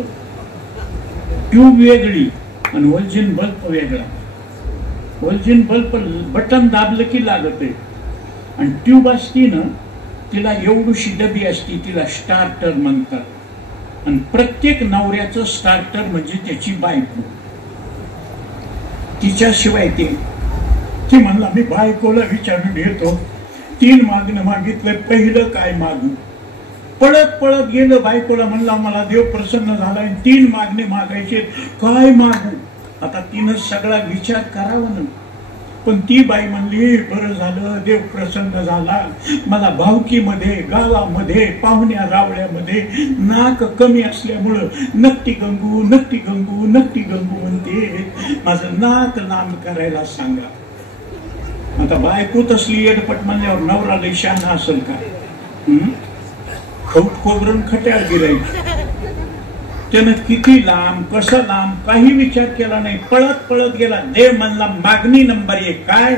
ट्यूब वेगळी आणि वल्जिन बल्ब वेगळा. वल्जिन बल्ब बटन दाबलं की लागत आहे, आणि ट्यूब असती ना तिला एवढीशी डबी असती, तिला स्टार्टर म्हणतात. आणि प्रत्येक नवऱ्याचं स्टार्टर म्हणजे त्याची बायको. तिच्याशिवाय ते म्हणला मी बायकोला विचारून येतो, 3 मागणं मागितलं, पहिलं काय मागू? पळत पळत गेलं, बायकोला म्हणला मला देव प्रसन्न झाला, 3 मागणे मागायचे, काय मागू? आता तिनं सगळा विचार करावा ना. पण ती बाई म्हणली बरं झालं, देव प्रसन्न झाला, मला भावकीमध्ये गावामध्ये पाहुण्या रावळ्यामध्ये नाक कमी असल्यामुळं नक्की गंगू नक्की गंगू नक्की गंगू म्हणते, माझं नाक लांब करायला सांगा. आता बायको तसली येडपट म्हणल्यावर नवरा लई शहाणा असेल का? खौट खोबरून खट्याळ गिरायची. त्यानं किती लांब कसं लांब काही विचार केला नाही, पळत पळत गेला. देव म्हणला मागणी नंबर 1 काय?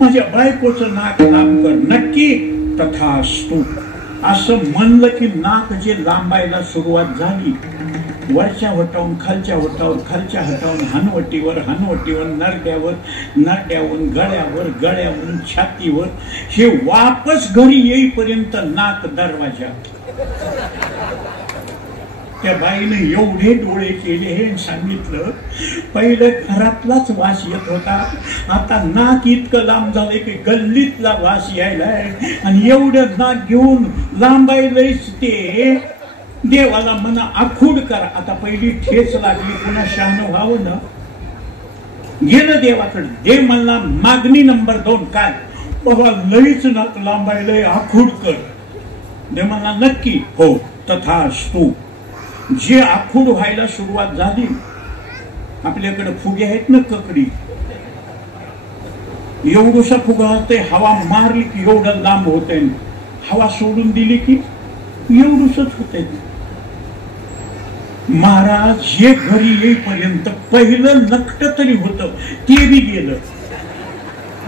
माझ्या बायकोचं नाक लांब कर. नक्की? तथास्तु. असं म्हणलं की नाक जे लांबायला सुरुवात झाली, वरच्या वटावून खालच्या वटावर, खालच्या हटावून हनवटीवर, हनवटीवर नरड्यावर, नरड्यावरून गळ्यावर, गळ्यावरून छातीवर, हे वापस घरी येईपर्यंत नाक दरवाजात. त्या बाईने एवढे डोळे केले हे सांगितलं, पहिलं घरातलाच वास येत होता, आता नाक इतकं लांब झालंय की गल्लीतला वास यायलाय. आणि एवढं नाक घेऊन लांबायलंच ते. देवाला म्हणा आखूड करा. आता पहिली ठेच लागली, पुन्हा शहाणं व्हावं ना. गेलं देवाकडे. देव म्हणला मागणी नंबर 2 काय? बाबा लईच नाक लांबायलंय, आखूड कर. देव म्हणला नक्की? हो. तथास्तु. जे आखूड व्हायला सुरुवात झाली, आपल्याकडे फुगे आहेत ना ककडी, एवढूसा फुगा असते, हवा मारली की एवढं लांब होते, हवा सोडून दिली की एवढूसच होते. महाराज हे घरी येईपर्यंत पहिलं नकट तरी होतं, ते बी गेलं.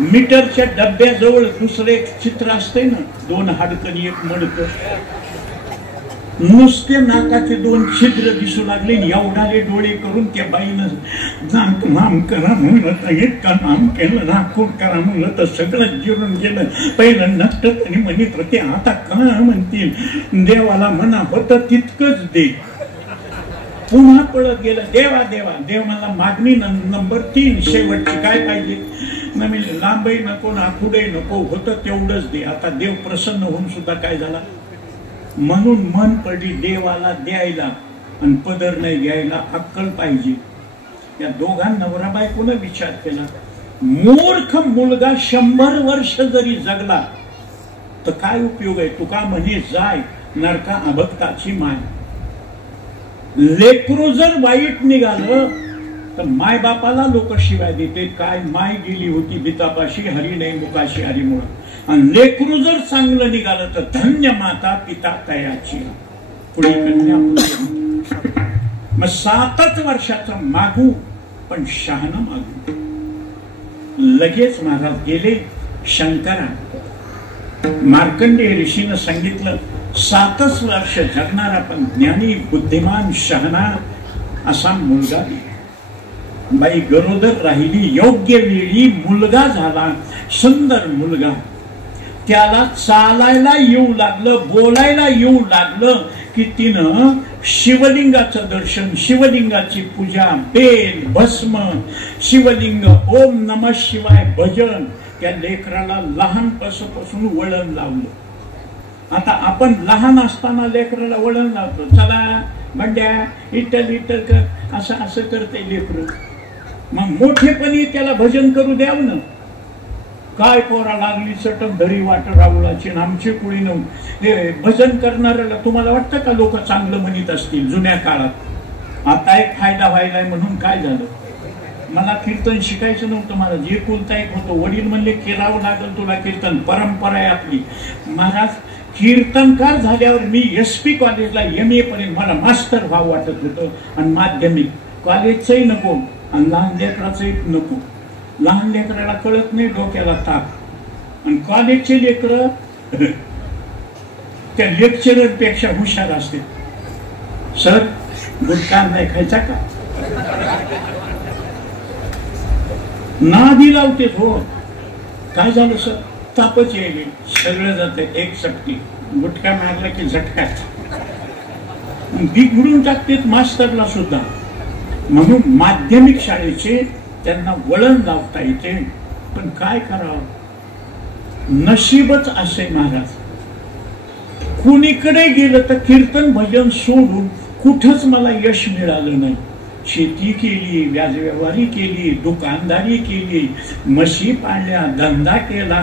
मीटरच्या डब्याजवळ दुसरं एक चित्र असते ना, 2 हाडकं 1 मडकं, नुसते नाकाचे 2 छिद्र दिसू लागले. एवढाले डोळे करून त्या बाईनं नाक नाम करा म्हणलं तर इतका नाम केलं, नाकूड करा म्हणलं तर सगळं जिरून गेलं. पहिलं नष्ट आणि म्हणत होते, आता का म्हणतील? देवाला म्हणा होतं तितकंच दे. पुन्हा पळत गेलं. देवा देवा. देव मला मागणी नंबर 3 शेवटची काय पाहिजे? नवीन लांबही नको नाकूडही नको, होतं तेवढंच दे. आता देव प्रसन्न होऊन सुद्धा काय झाला? म्हणून मन पडली देवाला द्यायला आणि पदर नाही घ्यायला अक्कल पाहिजे. या दोघां नवरा बायकोनं विचार केला. मूर्ख मुलगा 100 वर्ष जरी जगला तर काय उपयोग आहे? तुका म्हणे जाय नरका अभक्ताची माय. लेकरू जर वाईट निघालं तर माय बापाला लोक शिवाय देते, काय माय गेली होती बितापाशी, हरी नाही मुकाशी हरिमुळ. आणि लेकरू जर चांगलं निघालं तर धन्य माता पिता तयाची. पुढे कन्या मग 7च वर्षाचं मागू पण शहाणं मागू. लगेच महाराज गेले शंकरा. मार्कंडेय ऋषीनं सांगितलं 7च वर्ष जगणारा पण ज्ञानी बुद्धिमान शहाणा असा मुलगा. बाई गरोदर राहिली, योग्य वेळी मुलगा झाला, सुंदर मुलगा. त्याला चालायला येऊ लागलं, बोलायला येऊ लागलं की तिनं शिवलिंगाचं दर्शन, शिवलिंगाची पूजा, बेल भस्म, शिवलिंग, ओम नमः शिवाय भजन त्या लेकराला लहानपासून वळण लावलं. आता आपण लहान असताना लेकराला वळण लावतो, चला बंड्या इटल इटल कर, असं असं करते लेकरू. मग मोठेपणी त्याला भजन करू द्यावं ना. काय पोरा लागली चटक धरी वाट रावळाची, आमची कुळी नव्हती. भजन करणाऱ्याला तुम्हाला वाटतं का लोक चांगलं म्हणत असतील जुन्या काळात? आता एक फायदा व्हायलाय म्हणून काय झालं, मला कीर्तन शिकायचं नव्हतं. मला जे कुलता एक होतं, वडील म्हणले केलावं लागल तुला कीर्तन, परंपरा आहे आपली. महाराज कीर्तनकार झाल्यावर मी SP कॉलेजला MA पर्यंत मला मास्टर व्हावं वाटत होतं. आणि माध्यमिक कॉलेजचंही नको आणि लहान लेकराचंही नको. लहान लेकराला कळत नाही, डोक्याला ताप. आणि कॉलेजचे लेकर त्या लेक्चरर पेक्षा हुशार असते. सर गुटखा नाही खायचा का? नादी लावते. हो काय झालं सर? तापच येईल, सगळं जाते एक चटकी. गुटखा मारला की झटका बिघडून टाकतेत मास्तरला सुद्धा. म्हणून माध्यमिक शाळेचे त्यांना वळण लावता येते. पण काय करावं, नशीबच असे महाराज. कुणीकडे गेलं तर कीर्तन भजन सोडून कुठंच मला यश मिळालं नाही. शेती केली, व्याजव्यवहारी केली, दुकानदारी केली, म्हशी पाळल्या, धंदा केला,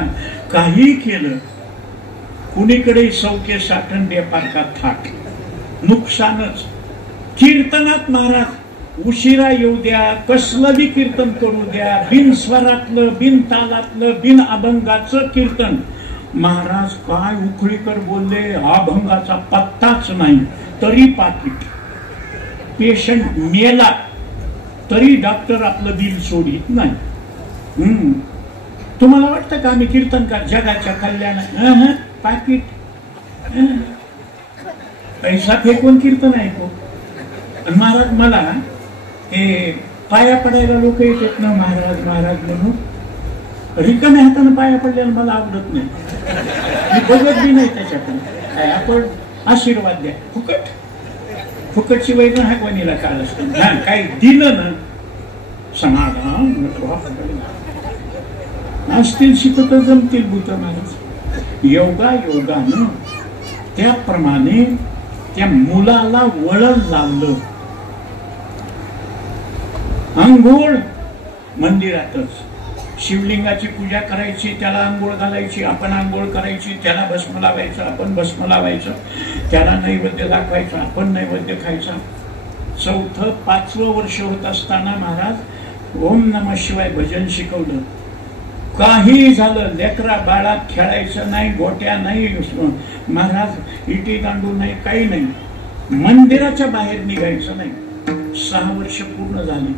काही केलं, कुणीकडे सौके साठण बेपारका थाट, नुकसानच. कीर्तनात महाराज उशिरा येऊ द्या, कसलं बी कीर्तन करू द्या, बिन स्वरातलं, बिन तालातलं, बिन अभंगाचं कीर्तन. महाराज काय उखळीकर बोलले, अभंगाचा पत्ताच नाही, तरी पाकिट. पेशंट मेला तरी डॉक्टर आपलं बिल सोडित नाही. तुम्हाला वाटतं का आम्ही कीर्तनकार जगाच्या कल्याण पाकिट पैसा फेकून कीर्तन ऐकू? महाराज मला हे पाया पडायला लोक येतात ना, महाराज महाराज म्हणून, रिकाम्या हाताने पाया पडल्याला मला आवडत नाही. मी बघत बी नाही त्याच्याकडे. आपण आशीर्वाद द्या, फुकट फुकटची वैद्य हाकवानीला काळ असतं. काही दिलं ना समाधान असतील, शिकत जमतील भूत महाराज. योगा योगानं त्याप्रमाणे त्या मुलाला वळण लावलं. अंघोळ मंदिरातच, शिवलिंगाची पूजा करायची, त्याला आंघोळ घालायची, आपण आंघोळ करायची, त्याला भस्म लावायचं, आपण भस्म लावायचं, त्याला नैवेद्य दाखवायचा, आपण नैवेद्य खायचा. 4th 5वं वर्ष होत असताना महाराज ओम नमः शिवाय भजन शिकवलं. काही झालं, लेकरा बाळात खेळायचं नाही, गोट्या नाही, महाराज इटी दांडू नाही, काही नाही, मंदिराच्या बाहेर निघायचं नाही. 6 वर्ष पूर्ण झाली.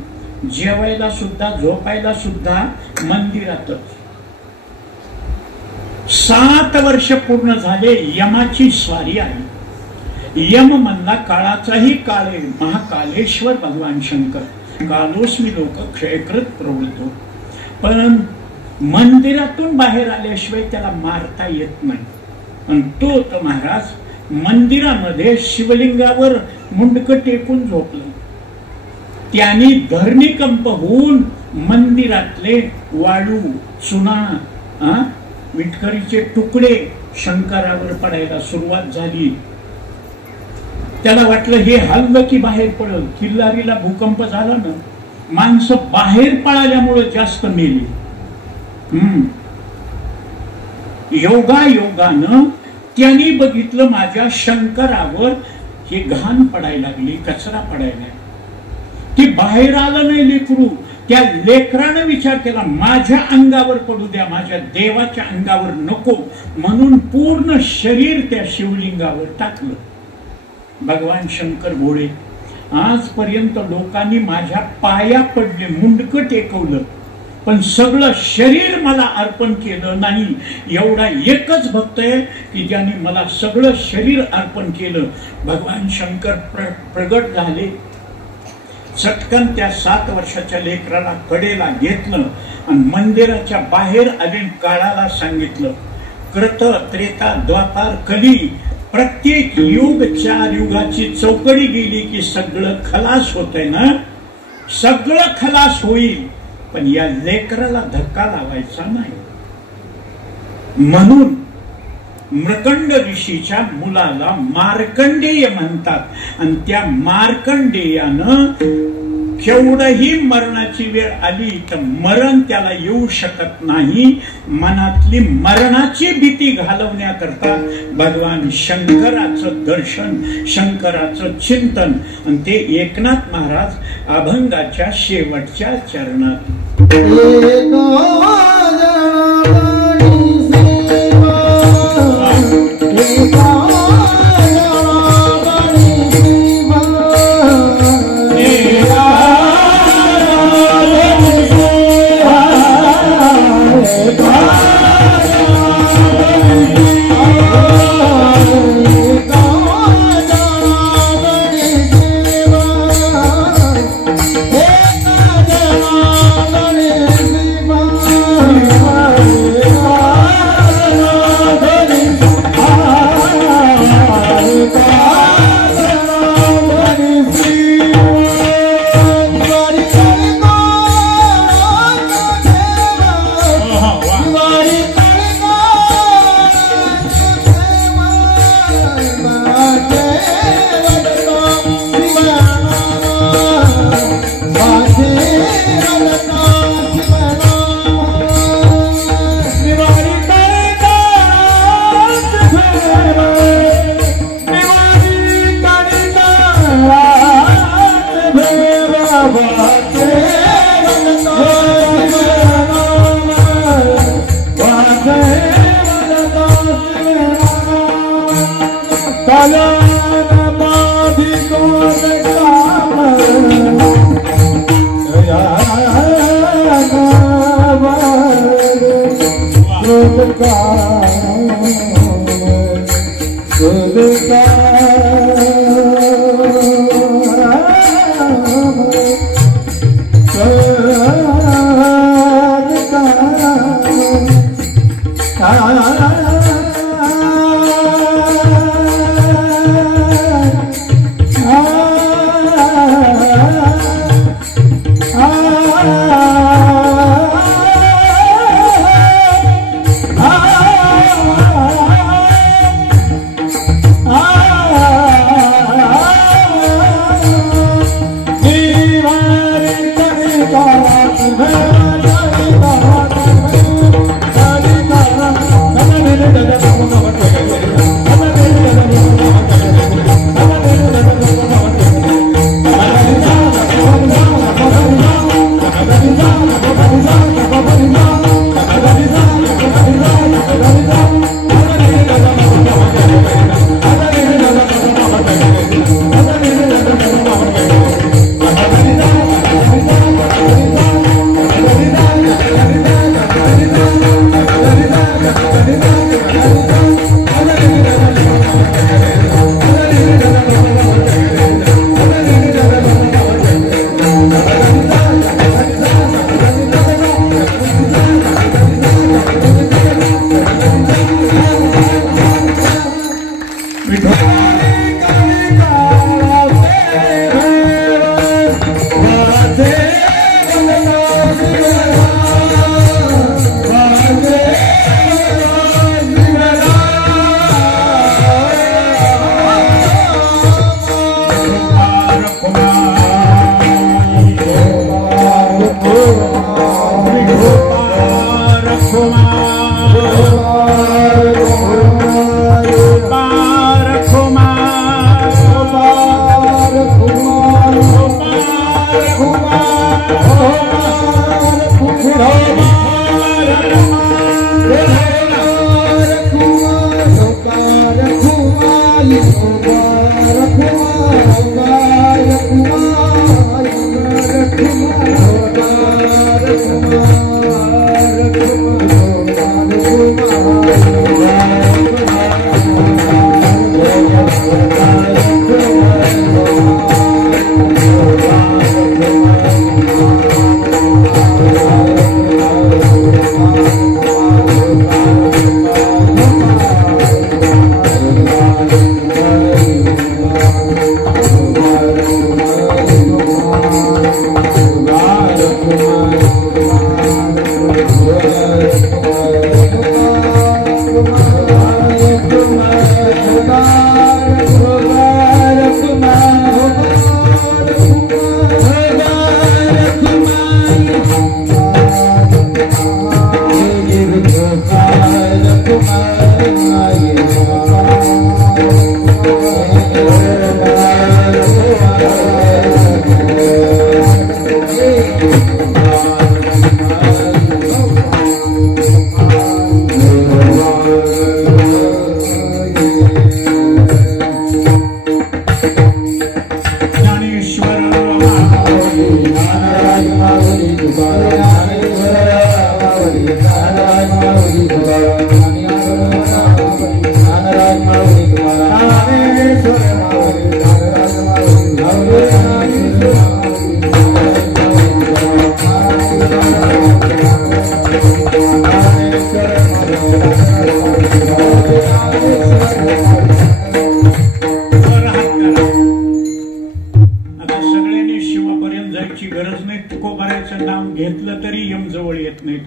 जेवायला सुद्धा, झोपायला सुद्धा मंदिरातच. 7 वर्ष पूर्ण झाले. यमाची स्वारी आली. यम म्हणला काळाचाही काळ आहे, महाकालेश्वर भगवान शंकर. कालोस्मी लोक क्षयकृत प्रवृत्तो. पण मंदिरातून बाहेर आल्याशिवाय त्याला मारता येत नाही. आणि तो तर महाराज मंदिरामध्ये शिवलिंगावर मुंडकं टेकून झोपलं. त्यांनी धरणीकंप होऊन मंदिरातले वाळू, चुना, विटकरीचे तुकडे शंकरावर पडायला सुरुवात झाली. त्याला वाटलं हे हललं की बाहेर पडल. किल्लारीला भूकंप झाला ना, माणसं बाहेर पळाल्यामुळे जास्त मेली. योगा योगानं त्यांनी बघितलं माझ्या शंकरावर हे घाण पडायला लागली, कचरा पडायला. ती बाहेर आलं नाही लेकरू. त्या लेकरानं विचार केला माझ्या अंगावर पडू द्या, माझ्या देवाच्या अंगावर नको, म्हणून पूर्ण शरीर त्या शिवलिंगावर टाकलं. भगवान शंकर भोळे आजपर्यंत लोकांनी माझ्या पाया पडले, मुंडकं टेकवलं, पण सगळं शरीर मला अर्पण केलं नाही. एवढा एकच भक्त आहे की ज्याने मला सगळं शरीर अर्पण केलं. भगवान शंकर प्रगट झाले. चटकन त्या 7 वर्षाच्या लेकराला कडेला घेतलं आणि मंदिराच्या बाहेर आलेल्या काळाला सांगितलं, कृत, त्रेता, द्वापार, कली, प्रत्येक युग 4 युगाची चौकडी गेली की सगळं खलास होतंय ना, सगळं खलास होईल, पण या लेकराला धक्का लावायचा नाही. म्हणून मृकंड ऋषीच्या मुलाला मार्कंडेय म्हणतात. आणि त्या मार्कंडेयानं केवढही मरणाची वेळ आली तर मरण त्याला येऊ शकत नाही. मनातली मरणाची भीती घालवण्याकरता भगवान शंकराचं दर्शन, शंकराचं चिंतन, आणि ते एकनाथ महाराज अभंगाच्या शेवटच्या चरणात Bye.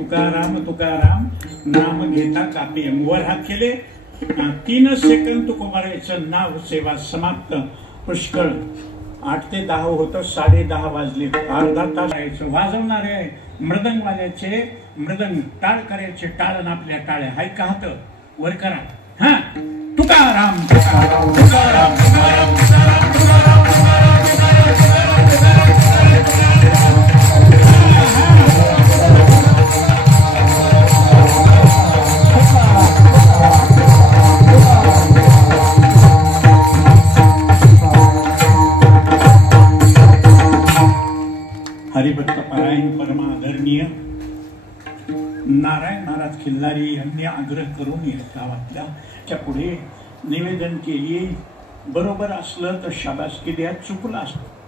तुकाराम तुकाराम नाम घेता कापी वर हात केले 3 सेकंद तुकोबारायचं नाव सेवा समाप्त पुष्कळ 8 ते 10 होतं 10:30 वाजले अर्धा तास यायचं वाजवणारे मृदंग वाजायचे मृदंग टाळ करायचे टाळन आपल्या टाळ्या हाय का हात वर करा हा तुकाराम तुकाराम तुकाराम तुकाराम तुकाराम तुकाराम हरिभक्त पारायण परम आदरणीय नारायण महाराज खिल्लारी यांनी आग्रह करून या गावातल्या त्या पुढे निवेदन केली. बरोबर असलं तर शाबासकी द्या, चुकलं असतं